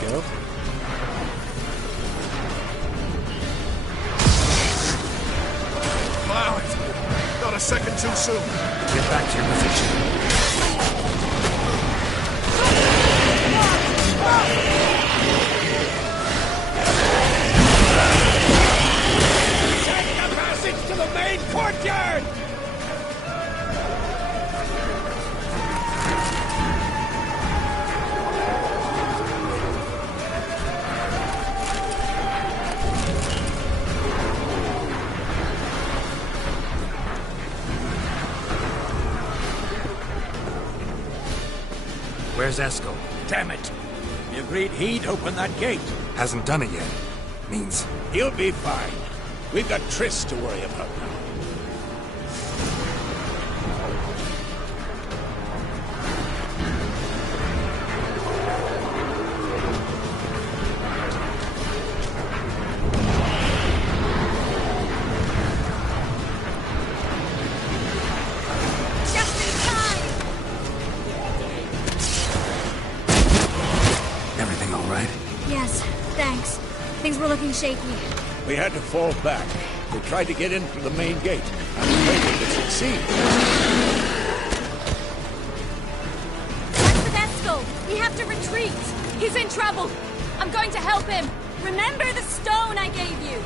Go. Allow it! Not a second too soon. Get back to your position. Take the passage to the main courtyard! Where's Eskel? Damn it! We agreed he'd open that gate. Hasn't done it yet. Means He'll be fine. We've got Triss to worry about now. Just in time! everything all right? Yes, thanks. Things were looking shaky. We had to fall back. They tried to get in through the main gate. I'm afraid they could succeed. What's with Eskel? We have to retreat. He's in trouble. I'm going to help him. Remember the stone I gave you.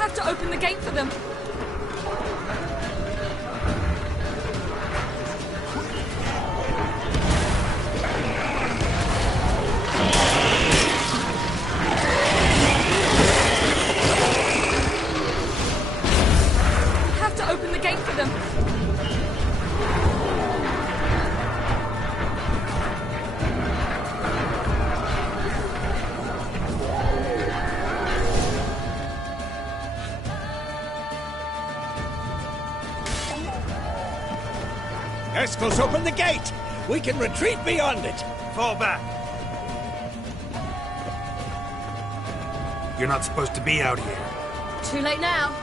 have to open the gate for them. Have to open the gate for them. Eskel's open the gate! We can retreat beyond it! Fall back. You're not supposed to be out here. Too late now.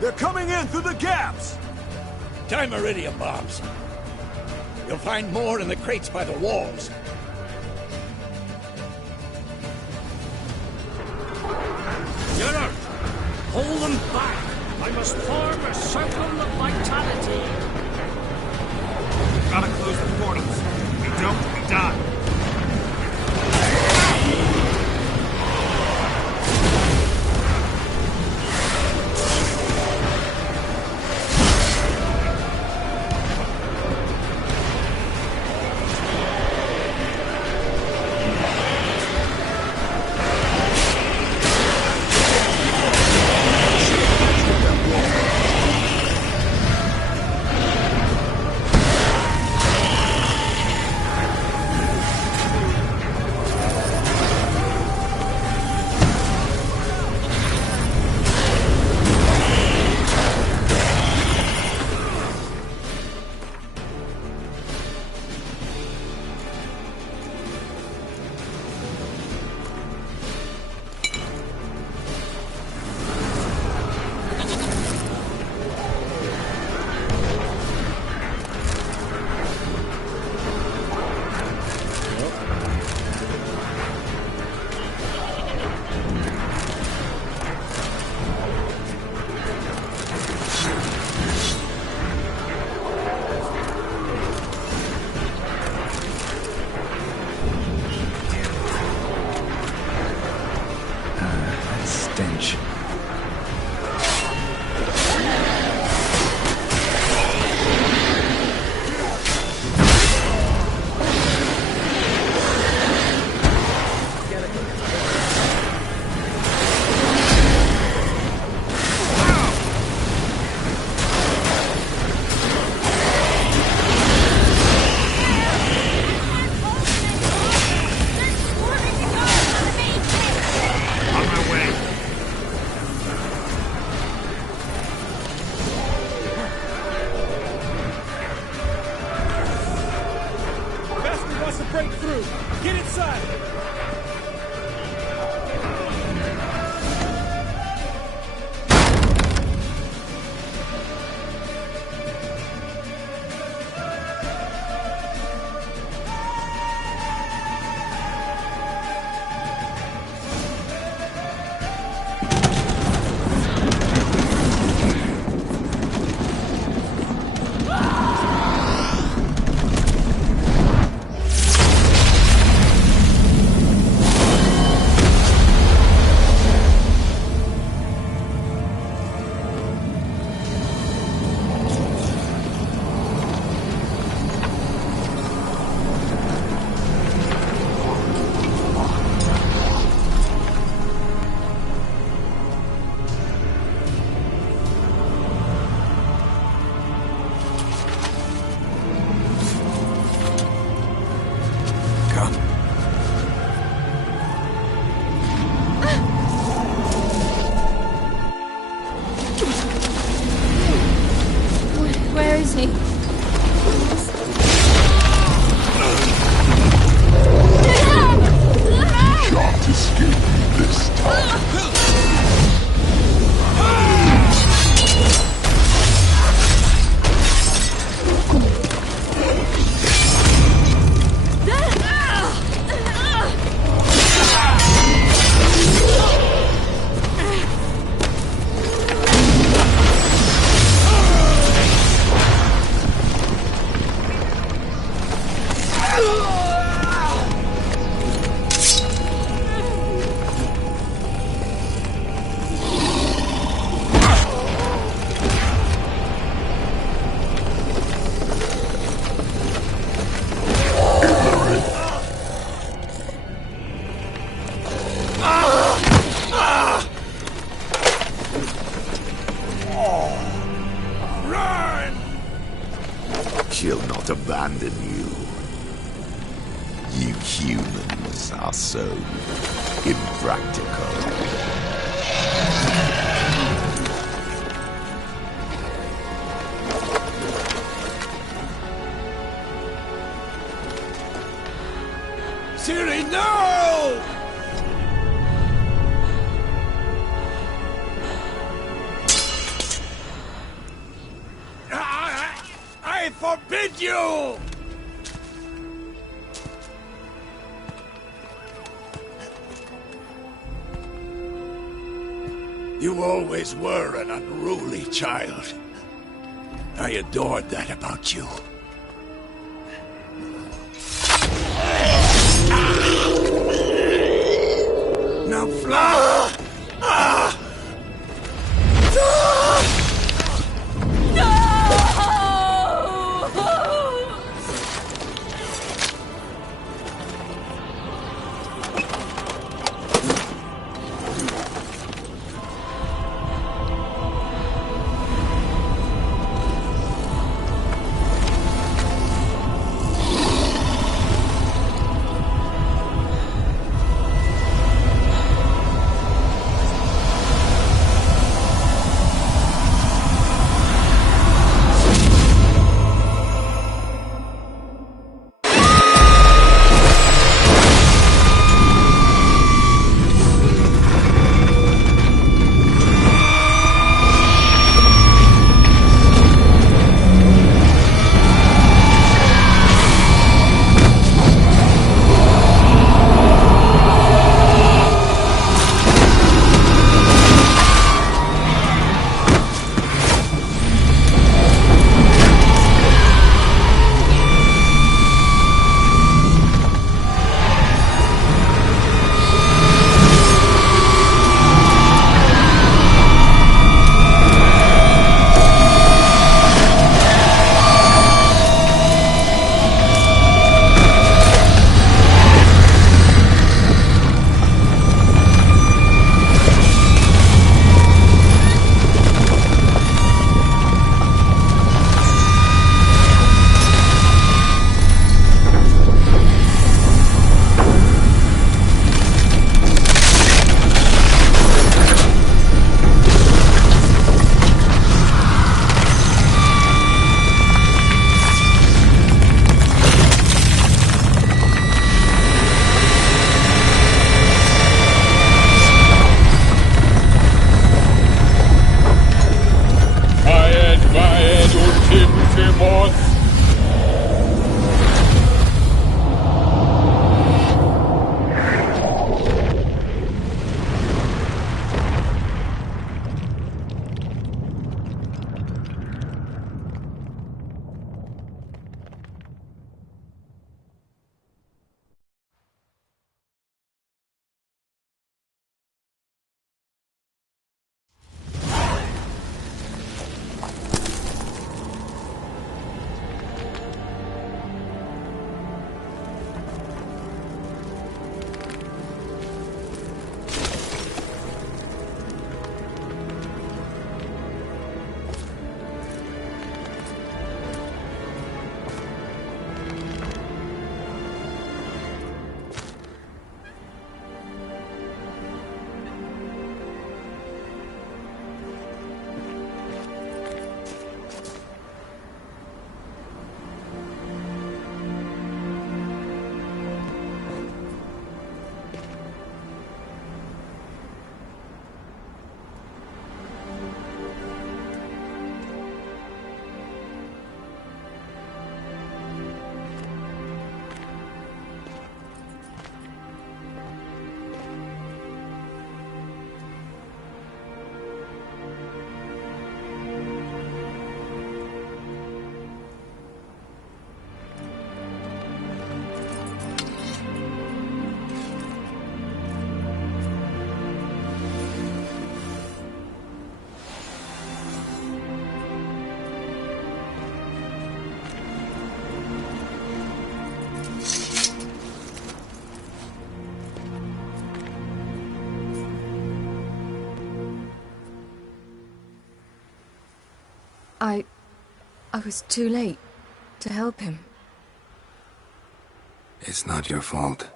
They're coming in through the gaps! Dimeridium bombs. You'll find more in the crates by the walls. Gerard! Hold them back! I must form a circle of vitality. Gotta close the portals. If we don't, we die. Stench. shall not abandon you. You humans are so impractical. Ciri, no! I forbid you! You always were an unruly child. I adored that about you. Now fly! I was too late. To help him. It's not your fault.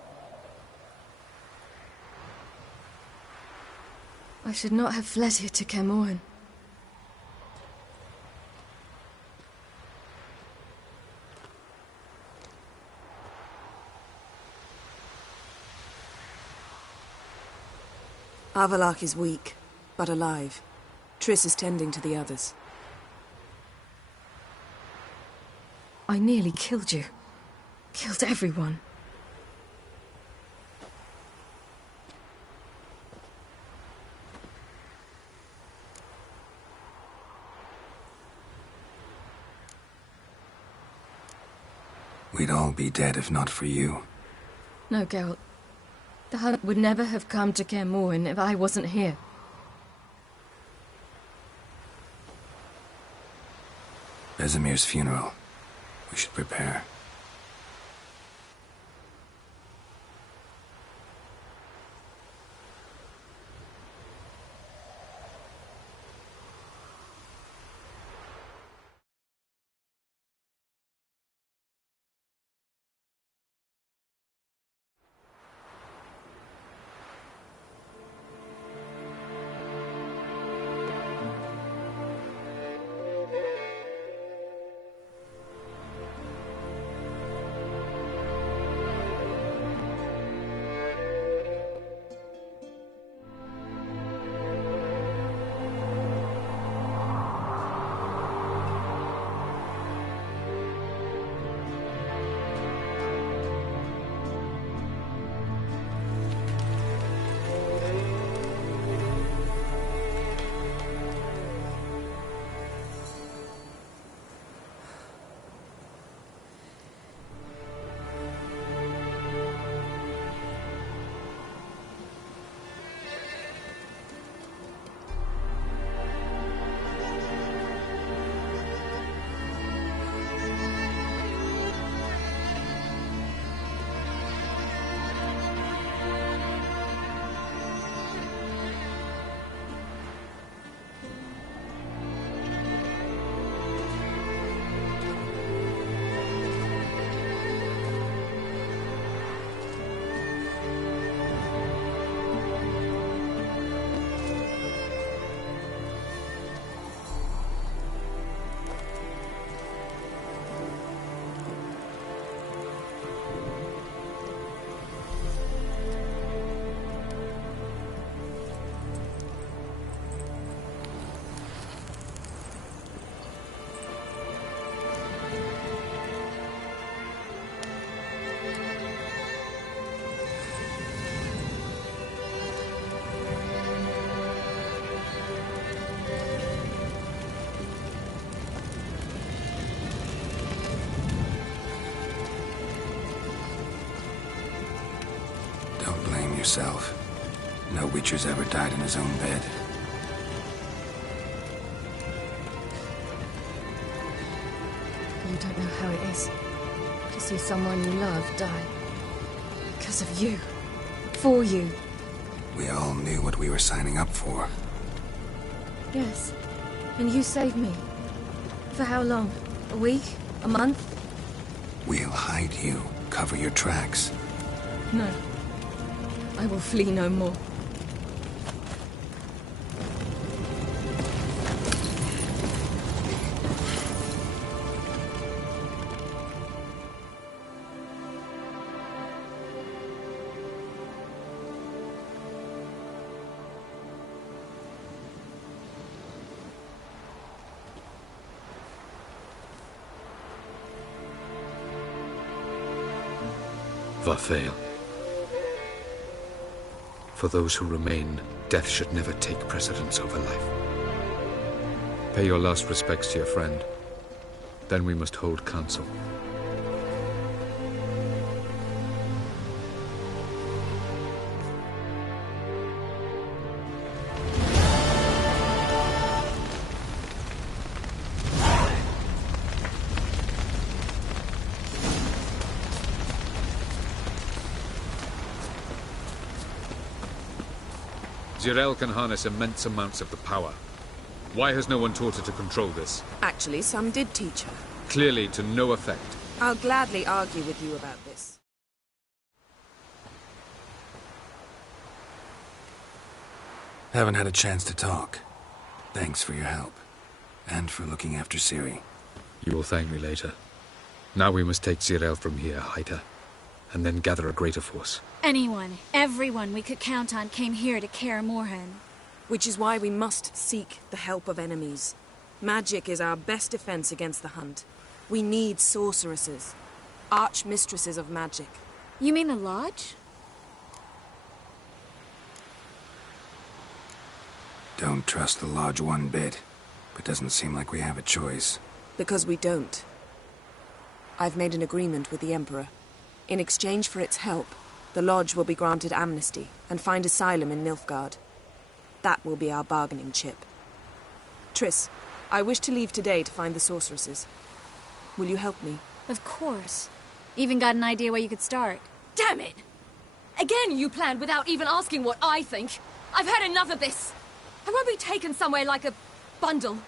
I should not have fled here to Caermorhen. Avallac'h is weak, but alive. Triss is tending to the others. I nearly killed you. Killed everyone. We'd all be dead if not for you. No, Geralt. The hunt would never have come to Caermorhen if I wasn't here. Vesemir's funeral. We should prepare. Yourself. No Witcher's ever died in his own bed. You don't know how it is to see someone you love die. Because of you. For you. We all knew what we were signing up for. Yes. And you saved me. For how long? A week? A month? We'll hide you. Cover your tracks. No. I will flee no more. Vafael. For those who remain, death should never take precedence over life. Pay your last respects to your friend. Then we must hold council. Zirael can harness immense amounts of the power. Why has no one taught her to control this? Actually, some did teach her. clearly to no effect. I'll gladly argue with you about this. Haven't had a chance to talk. Thanks for your help. And for looking after Ciri. You will thank me later. Now we must take Zirael from here, hide her, and then gather a greater force. Anyone, everyone we could count on came here to Kaer Morhen. Which is why we must seek the help of enemies. Magic is our best defense against the Hunt. We need sorceresses. Archmistresses of magic. You mean the Lodge? Don't trust the Lodge one bit, but doesn't seem like we have a choice. Because we don't. I've made an agreement with the Emperor. In exchange for its help, the Lodge will be granted amnesty and find asylum in Nilfgaard. That will be our bargaining chip. Triss, I wish to leave today to find the sorceresses. Will you help me? Of course. Even got an idea where you could start. Damn it! Again you planned without even asking what I think. I've had enough of this. I won't be taken somewhere like a bundle.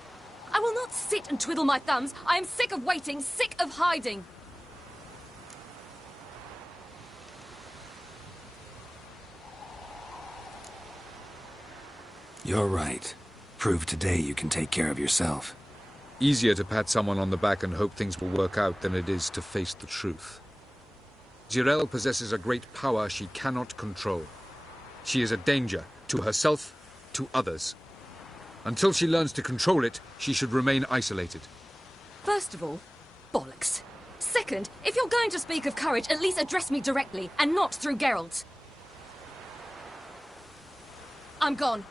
I will not sit and twiddle my thumbs. I am sick of waiting, sick of hiding. You're right. Prove today you can take care of yourself. Easier to pat someone on the back and hope things will work out than it is to face the truth. Zirael possesses a great power she cannot control. She is a danger to herself, to others. Until she learns to control it, she should remain isolated. First of all, bollocks. Second, if you're going to speak of courage, at least address me directly, and not through Geralt. I'm gone.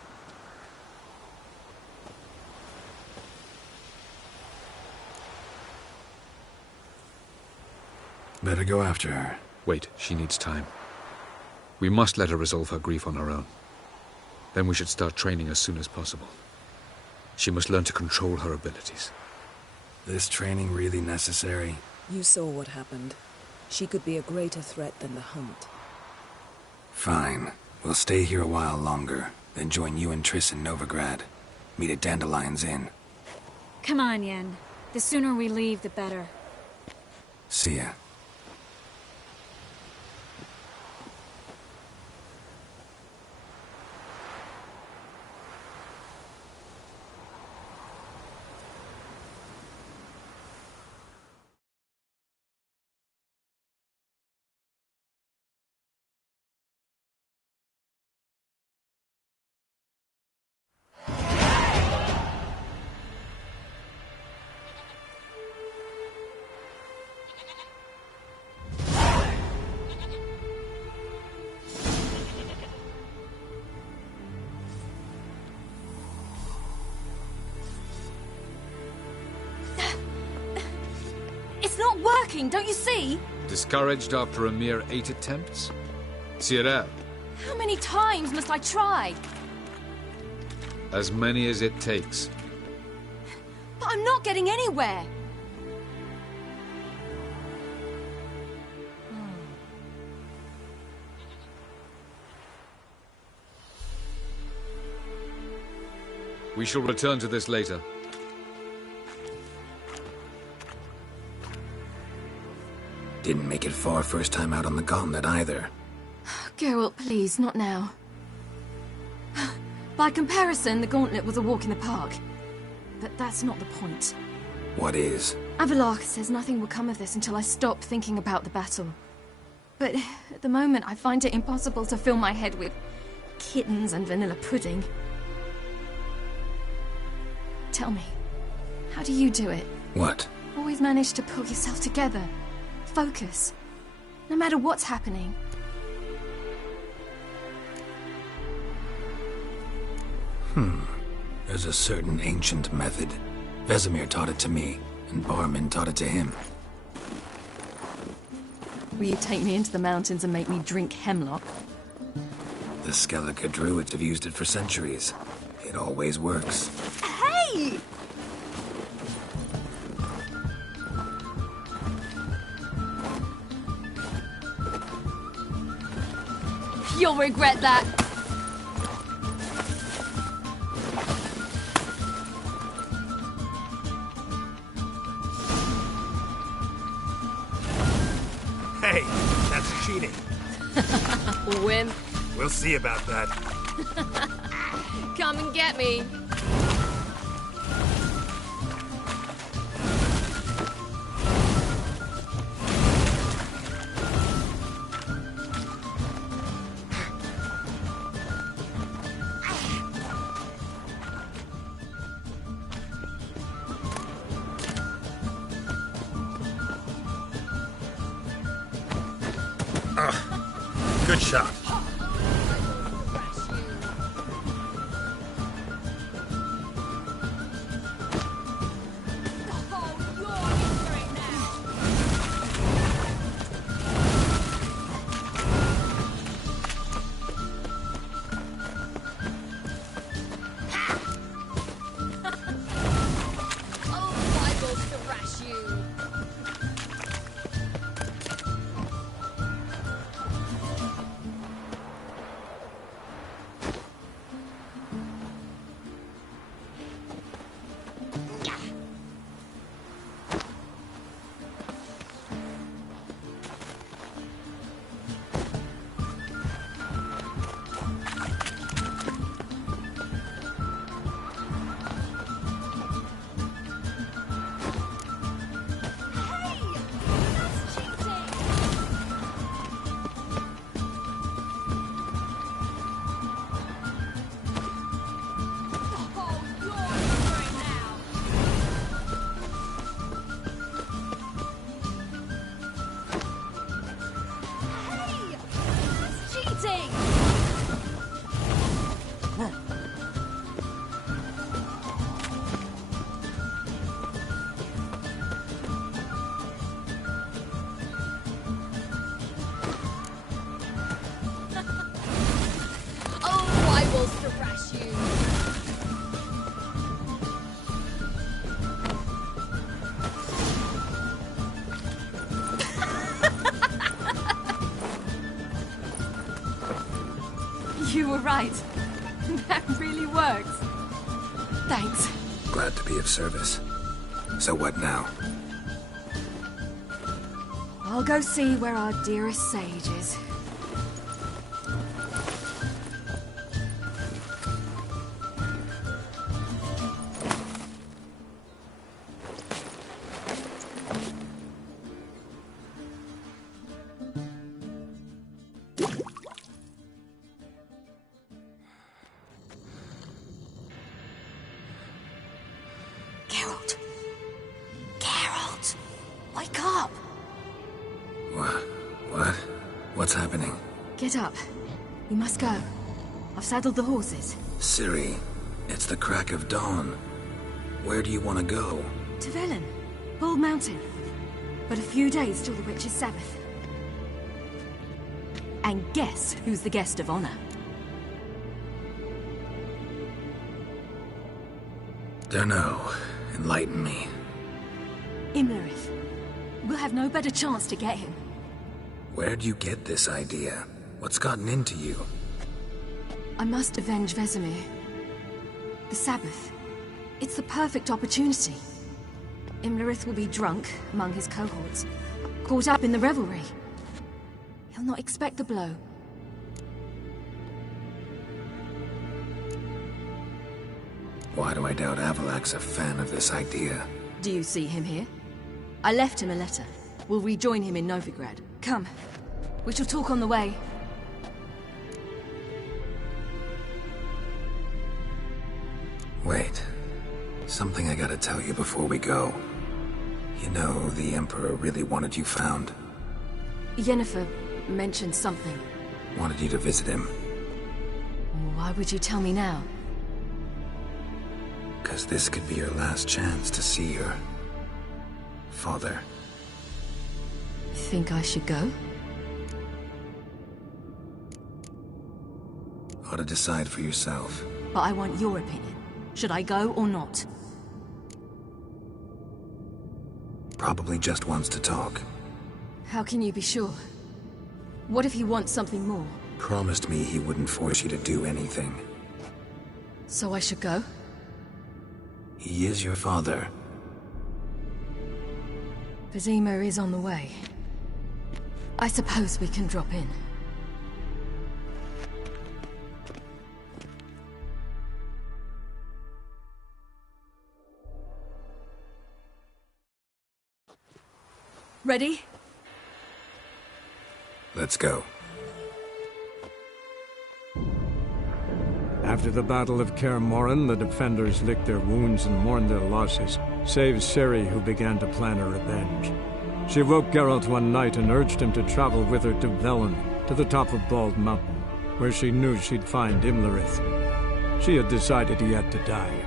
Better go after her. Wait, she needs time. We must let her resolve her grief on her own. Then we should start training as soon as possible. She must learn to control her abilities. This training really necessary? You saw what happened. She could be a greater threat than the Hunt. Fine. We'll stay here a while longer, then join you and Triss in Novigrad. Meet at Dandelion's Inn. Come on, Yen. The sooner we leave, the better. See ya. It's not working, don't you see? Discouraged after a mere 8 attempts? Zirael. How many times must I try? As many as it takes. But I'm not getting anywhere. We shall return to this later. Didn't make it far first time out on the gauntlet either. Geralt, please, not now. By comparison, the gauntlet was a walk in the park. But that's not the point. What is? Avallac'h says nothing will come of this until I stop thinking about the battle. But at the moment, I find it impossible to fill my head with kittens and vanilla pudding. Tell me, how do you do it? What? Always manage to pull yourself together. Focus. No matter what's happening. There's a certain ancient method. Vesemir taught it to me, and Barman taught it to him. Will you take me into the mountains and make me drink hemlock? The Skellige druids have used it for centuries. It always works. Hey! You'll regret that. Hey, that's cheating. Wimp. We'll see about that. Come and get me. Good shot. You were right. That really works. Thanks. Glad to be of service. So what now? I'll go see where our dearest sage is. What's happening? Get up. We must go. I've saddled the horses. Ciri, it's the crack of dawn. Where do you want to go? To Velen. Bald Mountain. But a few days till the Witch's Sabbath. And guess who's the guest of honor? Dunno. Enlighten me. Imlerith. We'll have no better chance to get him. Where'd you get this idea? What's gotten into you? I must avenge Vesemir. The Sabbath. It's the perfect opportunity. Imlerith will be drunk among his cohorts, caught up in the revelry. He'll not expect the blow. Why do I doubt Avalak's a fan of this idea? Do you see him here? I left him a letter. We'll rejoin him in Novigrad. Come. We shall talk on the way. Wait. Something I gotta tell you before we go. You know, the Emperor really wanted you found. Yennefer mentioned something. Wanted you to visit him. Why would you tell me now? 'Cause this could be your last chance to see your father. Think I should go? Ought to decide for yourself. But I want your opinion. Should I go or not? Probably just wants to talk. How can you be sure? What if he wants something more? Promised me he wouldn't force you to do anything. So I should go? He is your father. Vesemir is on the way. I suppose we can drop in. Ready? Let's go. After the Battle of Kaer Morhen, the defenders licked their wounds and mourned their losses, save Ciri, who began to plan a revenge. She woke Geralt one night and urged him to travel with her to Velen, to the top of Bald Mountain, where she knew she'd find Imlerith. She had decided he had to die.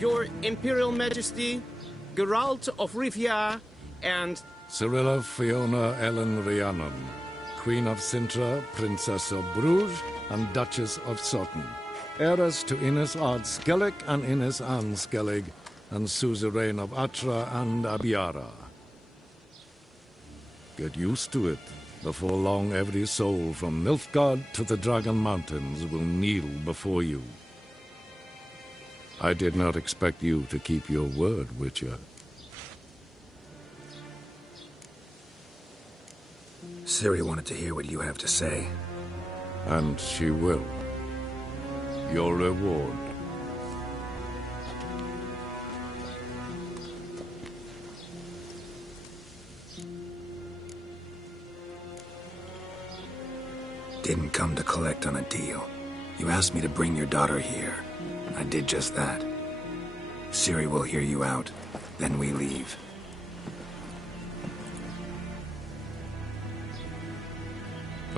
Your Imperial Majesty, Geralt of Rivia, and... Cirilla Fiona Ellen Rhiannon, Queen of Sintra, Princess of Bruges, and Duchess of Sutton, heiress to Innes Ard Skellig and Innes Anne Skellig, and suzerain of Atra and Abiara. Get used to it. Before long, every soul from Nilfgaard to the Dragon Mountains will kneel before you. I did not expect you to keep your word, Witcher. Ciri wanted to hear what you have to say. And she will. Your reward. Didn't come to collect on a deal. You asked me to bring your daughter here. I did just that. Ciri will hear you out, then we leave.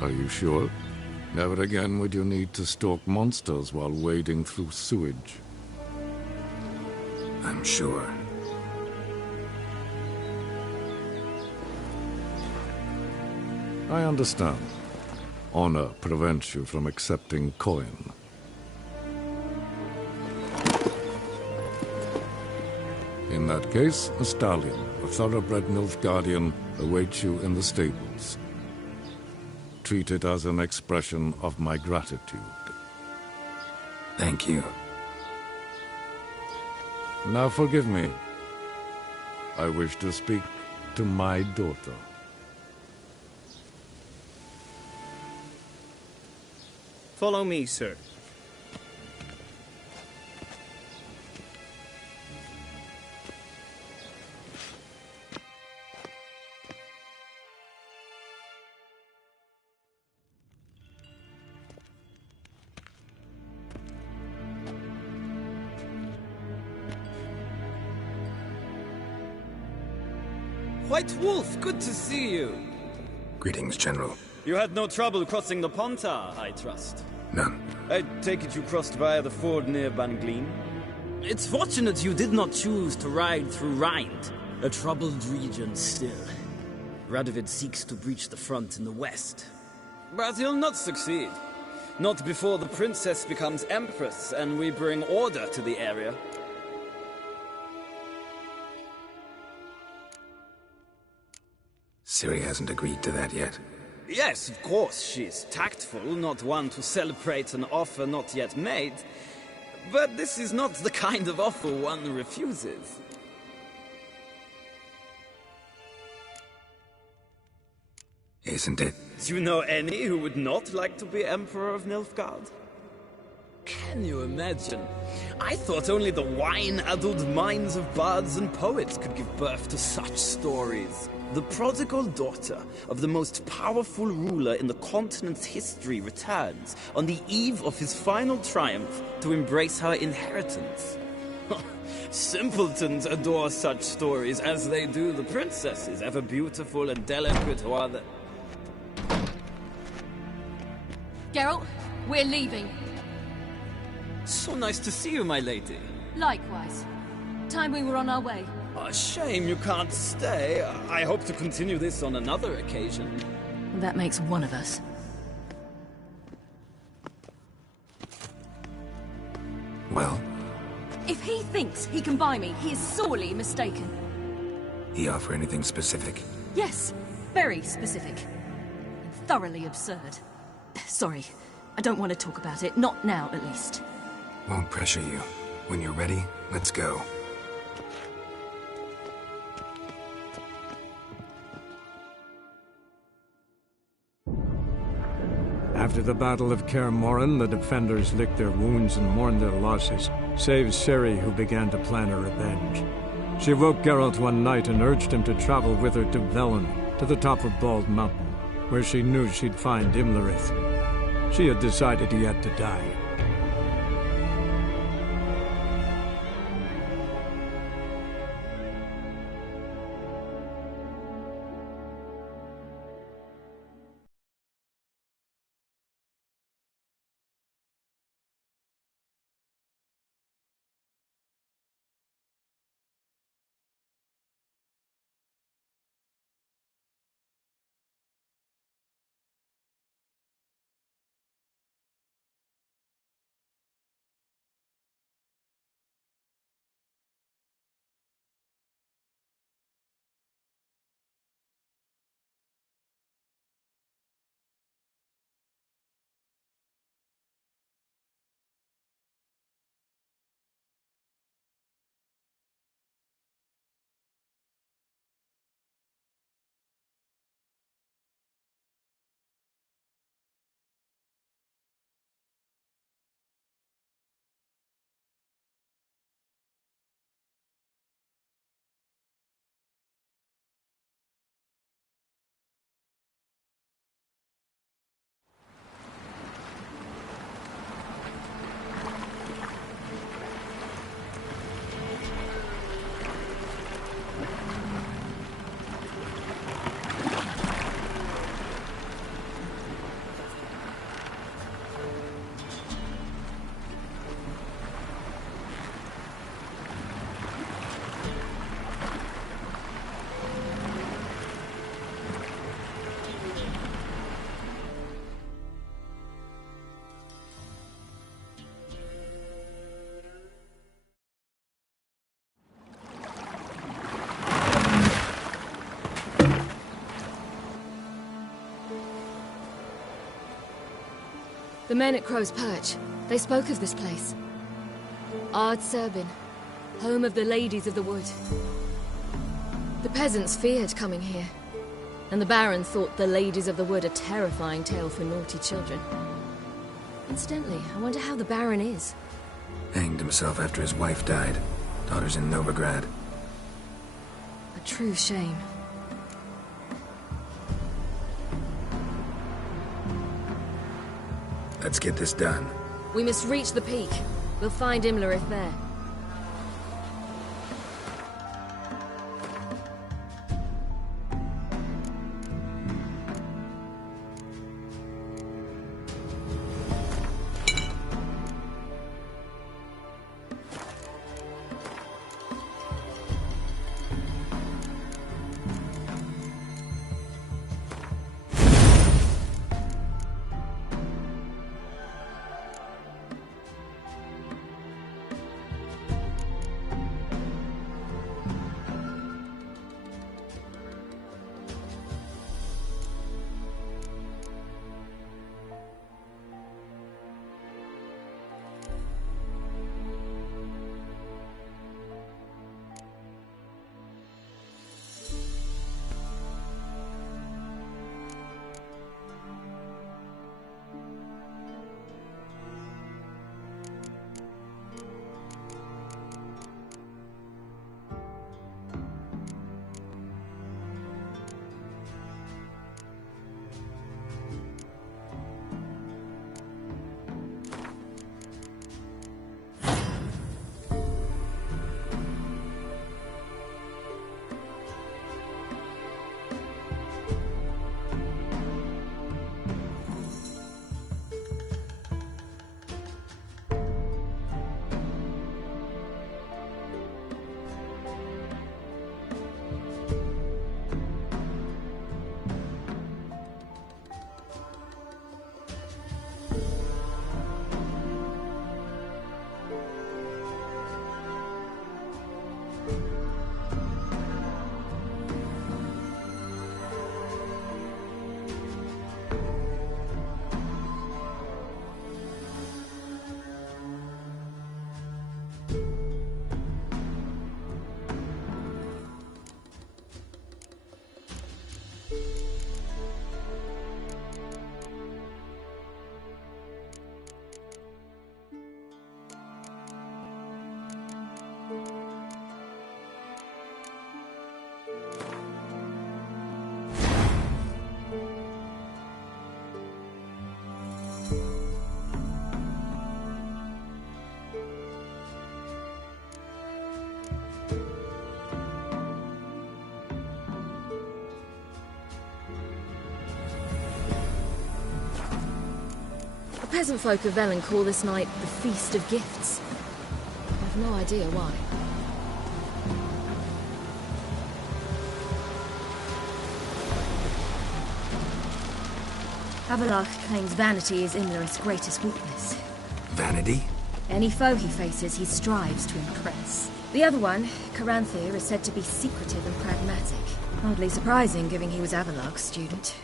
Are you sure? Never again would you need to stalk monsters while wading through sewage. I'm sure. I understand. Honor prevents you from accepting coin. In that case, a stallion, a thoroughbred Nilfgaardian, awaits you in the stables. Treat it as an expression of my gratitude. Thank you. Now forgive me. I wish to speak to my daughter. Follow me, sir. White Wolf, good to see you. Greetings, General. You had no trouble crossing the Pontar, I trust. None. I take it you crossed via the ford near Banglin? It's fortunate you did not choose to ride through Rind, a troubled region still. Radovid seeks to breach the front in the west. But he'll not succeed. Not before the princess becomes empress and we bring order to the area. Ciri hasn't agreed to that yet. Yes, of course, she's tactful, not one to celebrate an offer not yet made. But this is not the kind of offer one refuses. Isn't it? Do you know any who would not like to be Emperor of Nilfgaard? Can you imagine? I thought only the wine-addled minds of bards and poets could give birth to such stories. The prodigal daughter of the most powerful ruler in the continent's history returns on the eve of his final triumph to embrace her inheritance. Simpletons adore such stories as they do the princesses, ever beautiful and delicate who are the... Geralt, we're leaving. So nice to see you, my lady. Likewise. Time we were on our way. A shame you can't stay. I hope to continue this on another occasion. That makes one of us. Well? If he thinks he can buy me, he is sorely mistaken. He offer anything specific? Yes, very specific. And thoroughly absurd. Sorry, I don't want to talk about it. Not now, at least. Won't pressure you. When you're ready, let's go. After the Battle of Kaer Morhen, the defenders licked their wounds and mourned their losses, save Ciri, who began to plan a revenge. She woke Geralt one night and urged him to travel with her to Velen, to the top of Bald Mountain, where she knew she'd find Imlerith. She had decided he had to die. The men at Crow's Perch, they spoke of this place. Ard Serbin, home of the Ladies of the Wood. The peasants feared coming here, and the Baron thought the Ladies of the Wood a terrifying tale for naughty children. Incidentally, I wonder how the Baron is. Hanged himself after his wife died. Daughter's in Novigrad. A true shame. Let's get this done. We must reach the peak. We'll find Imlerith there. peasant folk of Velen call this night the Feast of Gifts. I've no idea why. Avalach claims vanity is Imlerith's greatest weakness. Vanity? Any foe he faces, he strives to impress. The other one, Caranthir, is said to be secretive and pragmatic. Hardly surprising, given he was Avalach's student.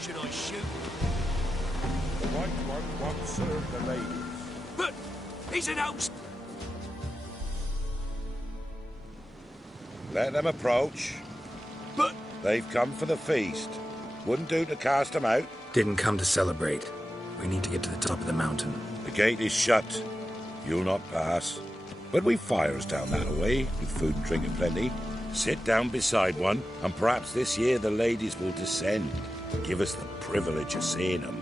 Should I shoot? The white one won't serve the ladies. But he's an host. Let them approach. But they've come for the feast. Wouldn't do to cast them out. Didn't come to celebrate. We need to get to the top of the mountain. The gate is shut. You'll not pass. But we've fires down that way, with food and drink aplenty. Sit down beside one, and perhaps this year the ladies will descend. Give us the privilege of seeing them.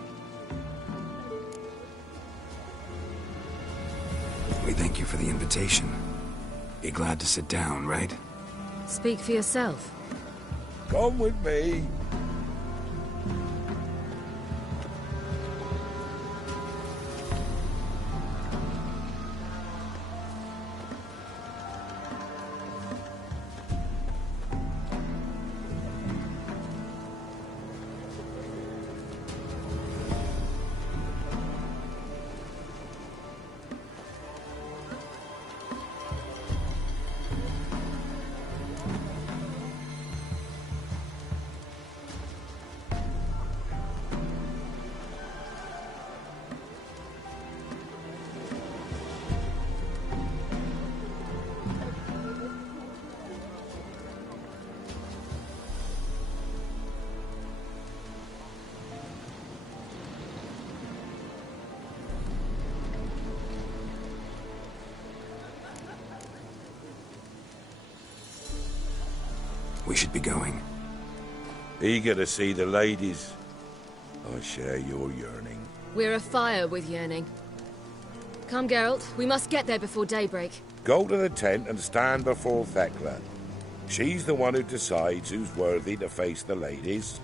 We thank you for the invitation. Be glad to sit down, right? Speak for yourself. Come with me. We should be going. Eager to see the ladies. I share your yearning. We're afire with yearning. Come, Geralt. We must get there before daybreak. Go to the tent and stand before Thekla. She's the one who decides who's worthy to face the ladies.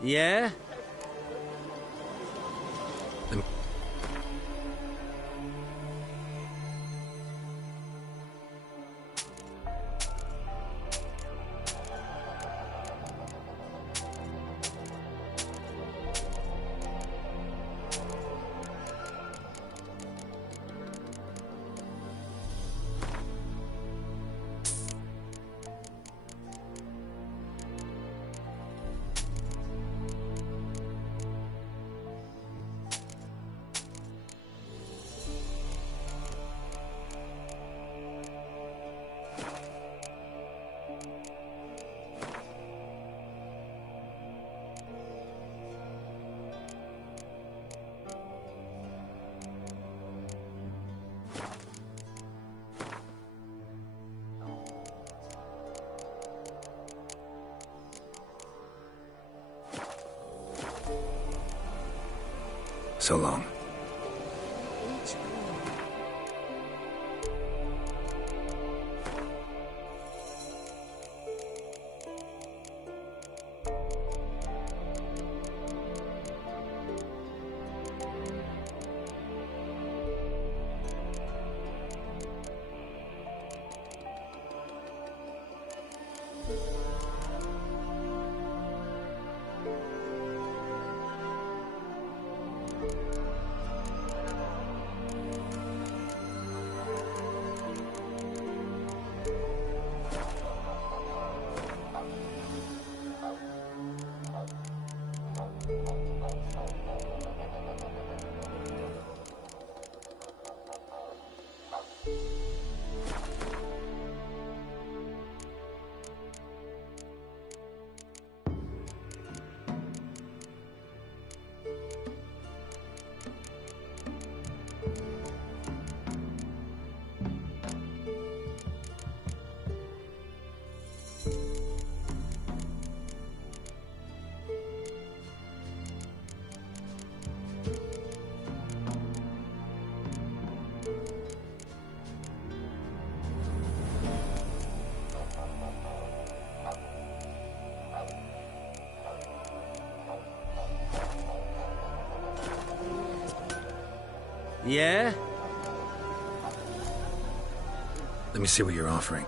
Yeah? So long. Yeah? Let me see what you're offering.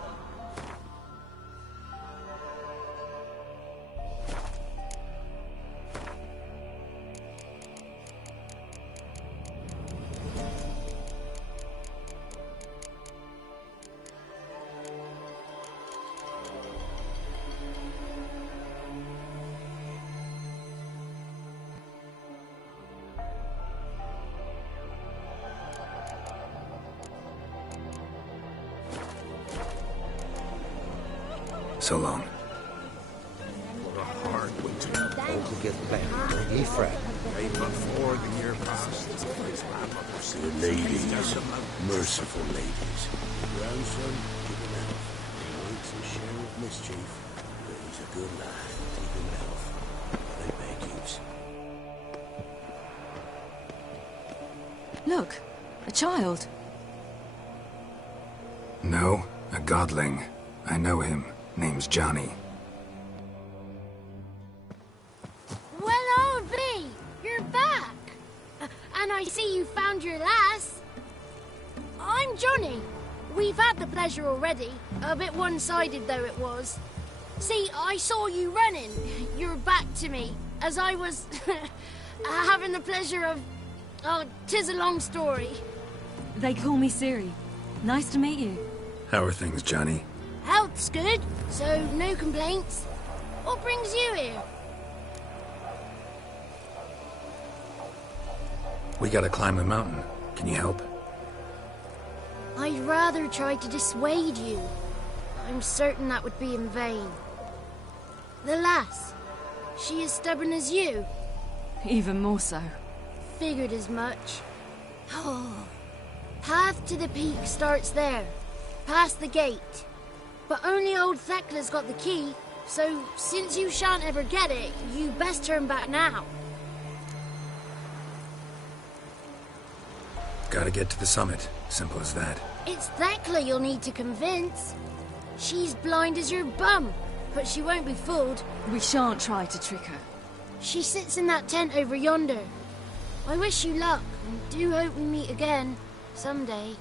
So long. What a hard winter. All to get back. Don't ye fret. Ain't but 4 the year past. The ladies, merciful ladies. Grandson, keep him elf. He wants his share of mischief, but he's a good lad. Keep him elf. They beg yous. Look, a child. No, a godling. I know him. Name's Johnny. Well, old B, you're back. And I see you found your lass. I'm Johnny. We've had the pleasure already. A bit one-sided though it was. See, I saw you running. Your back to me. As I was having the pleasure of... Oh, 'tis a long story. They call me Ciri. Nice to meet you. How are things, Johnny? Health's good, so no complaints. What brings you here? We gotta climb the mountain. Can you help? I'd rather try to dissuade you. I'm certain that would be in vain. The lass, she as stubborn as you? Even more so. Figured as much. Oh. Path to the peak starts there, past the gate. But only old Thekla's got the key, so since you shan't ever get it, you best turn back now. Gotta get to the summit. Simple as that. It's Thekla you'll need to convince. She's blind as your bum, but she won't be fooled. We shan't try to trick her. She sits in that tent over yonder. I wish you luck, and do hope we meet again, someday.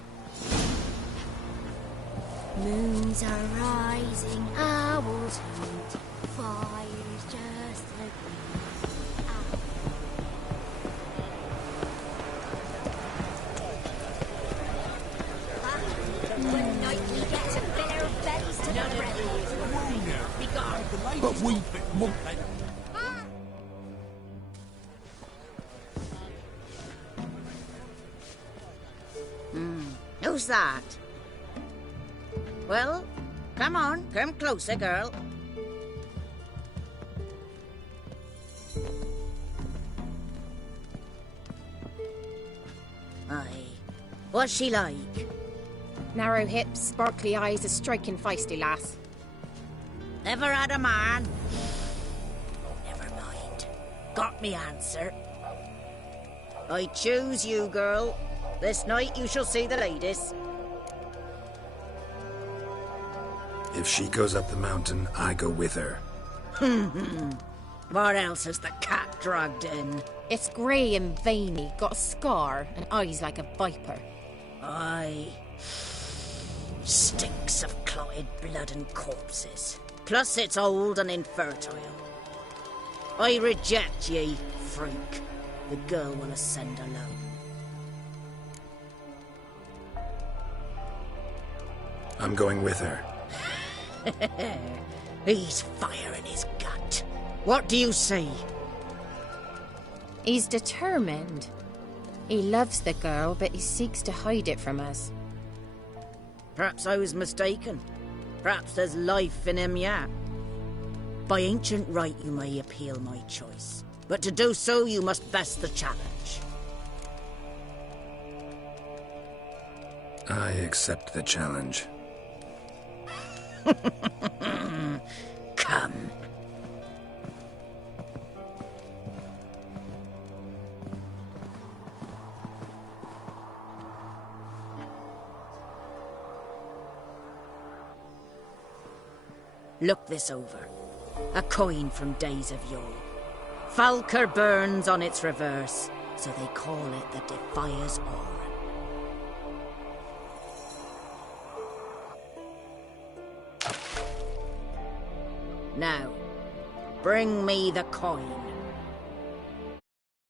Moons are rising, owls hunt, fires just like One night we get to bare bellies to the bread. Be gone. But we... Who's that? Well, come on, come closer, girl. Aye. What's she like? Narrow hips, sparkly eyes, a striking feisty lass. Ever had a man? Never mind. Got me answer. I choose you, girl. This night you shall see the ladies. If she goes up the mountain, I go with her. What else has the cat dragged in? It's grey and veiny, got a scar, and eyes like a viper. Aye. Stinks of clotted blood and corpses. Plus it's old and infertile. I reject ye, freak. The girl will ascend alone. I'm going with her. He's fire in his gut. What do you see? He's determined. He loves the girl, but he seeks to hide it from us. Perhaps I was mistaken. Perhaps there's life in him yet. By ancient right you may appeal my choice, but to do so you must vest the challenge. I accept the challenge. Come. Look this over. A coin from days of yore. Falker burns on its reverse, so they call it the Defier's Aura. Now, bring me the coin.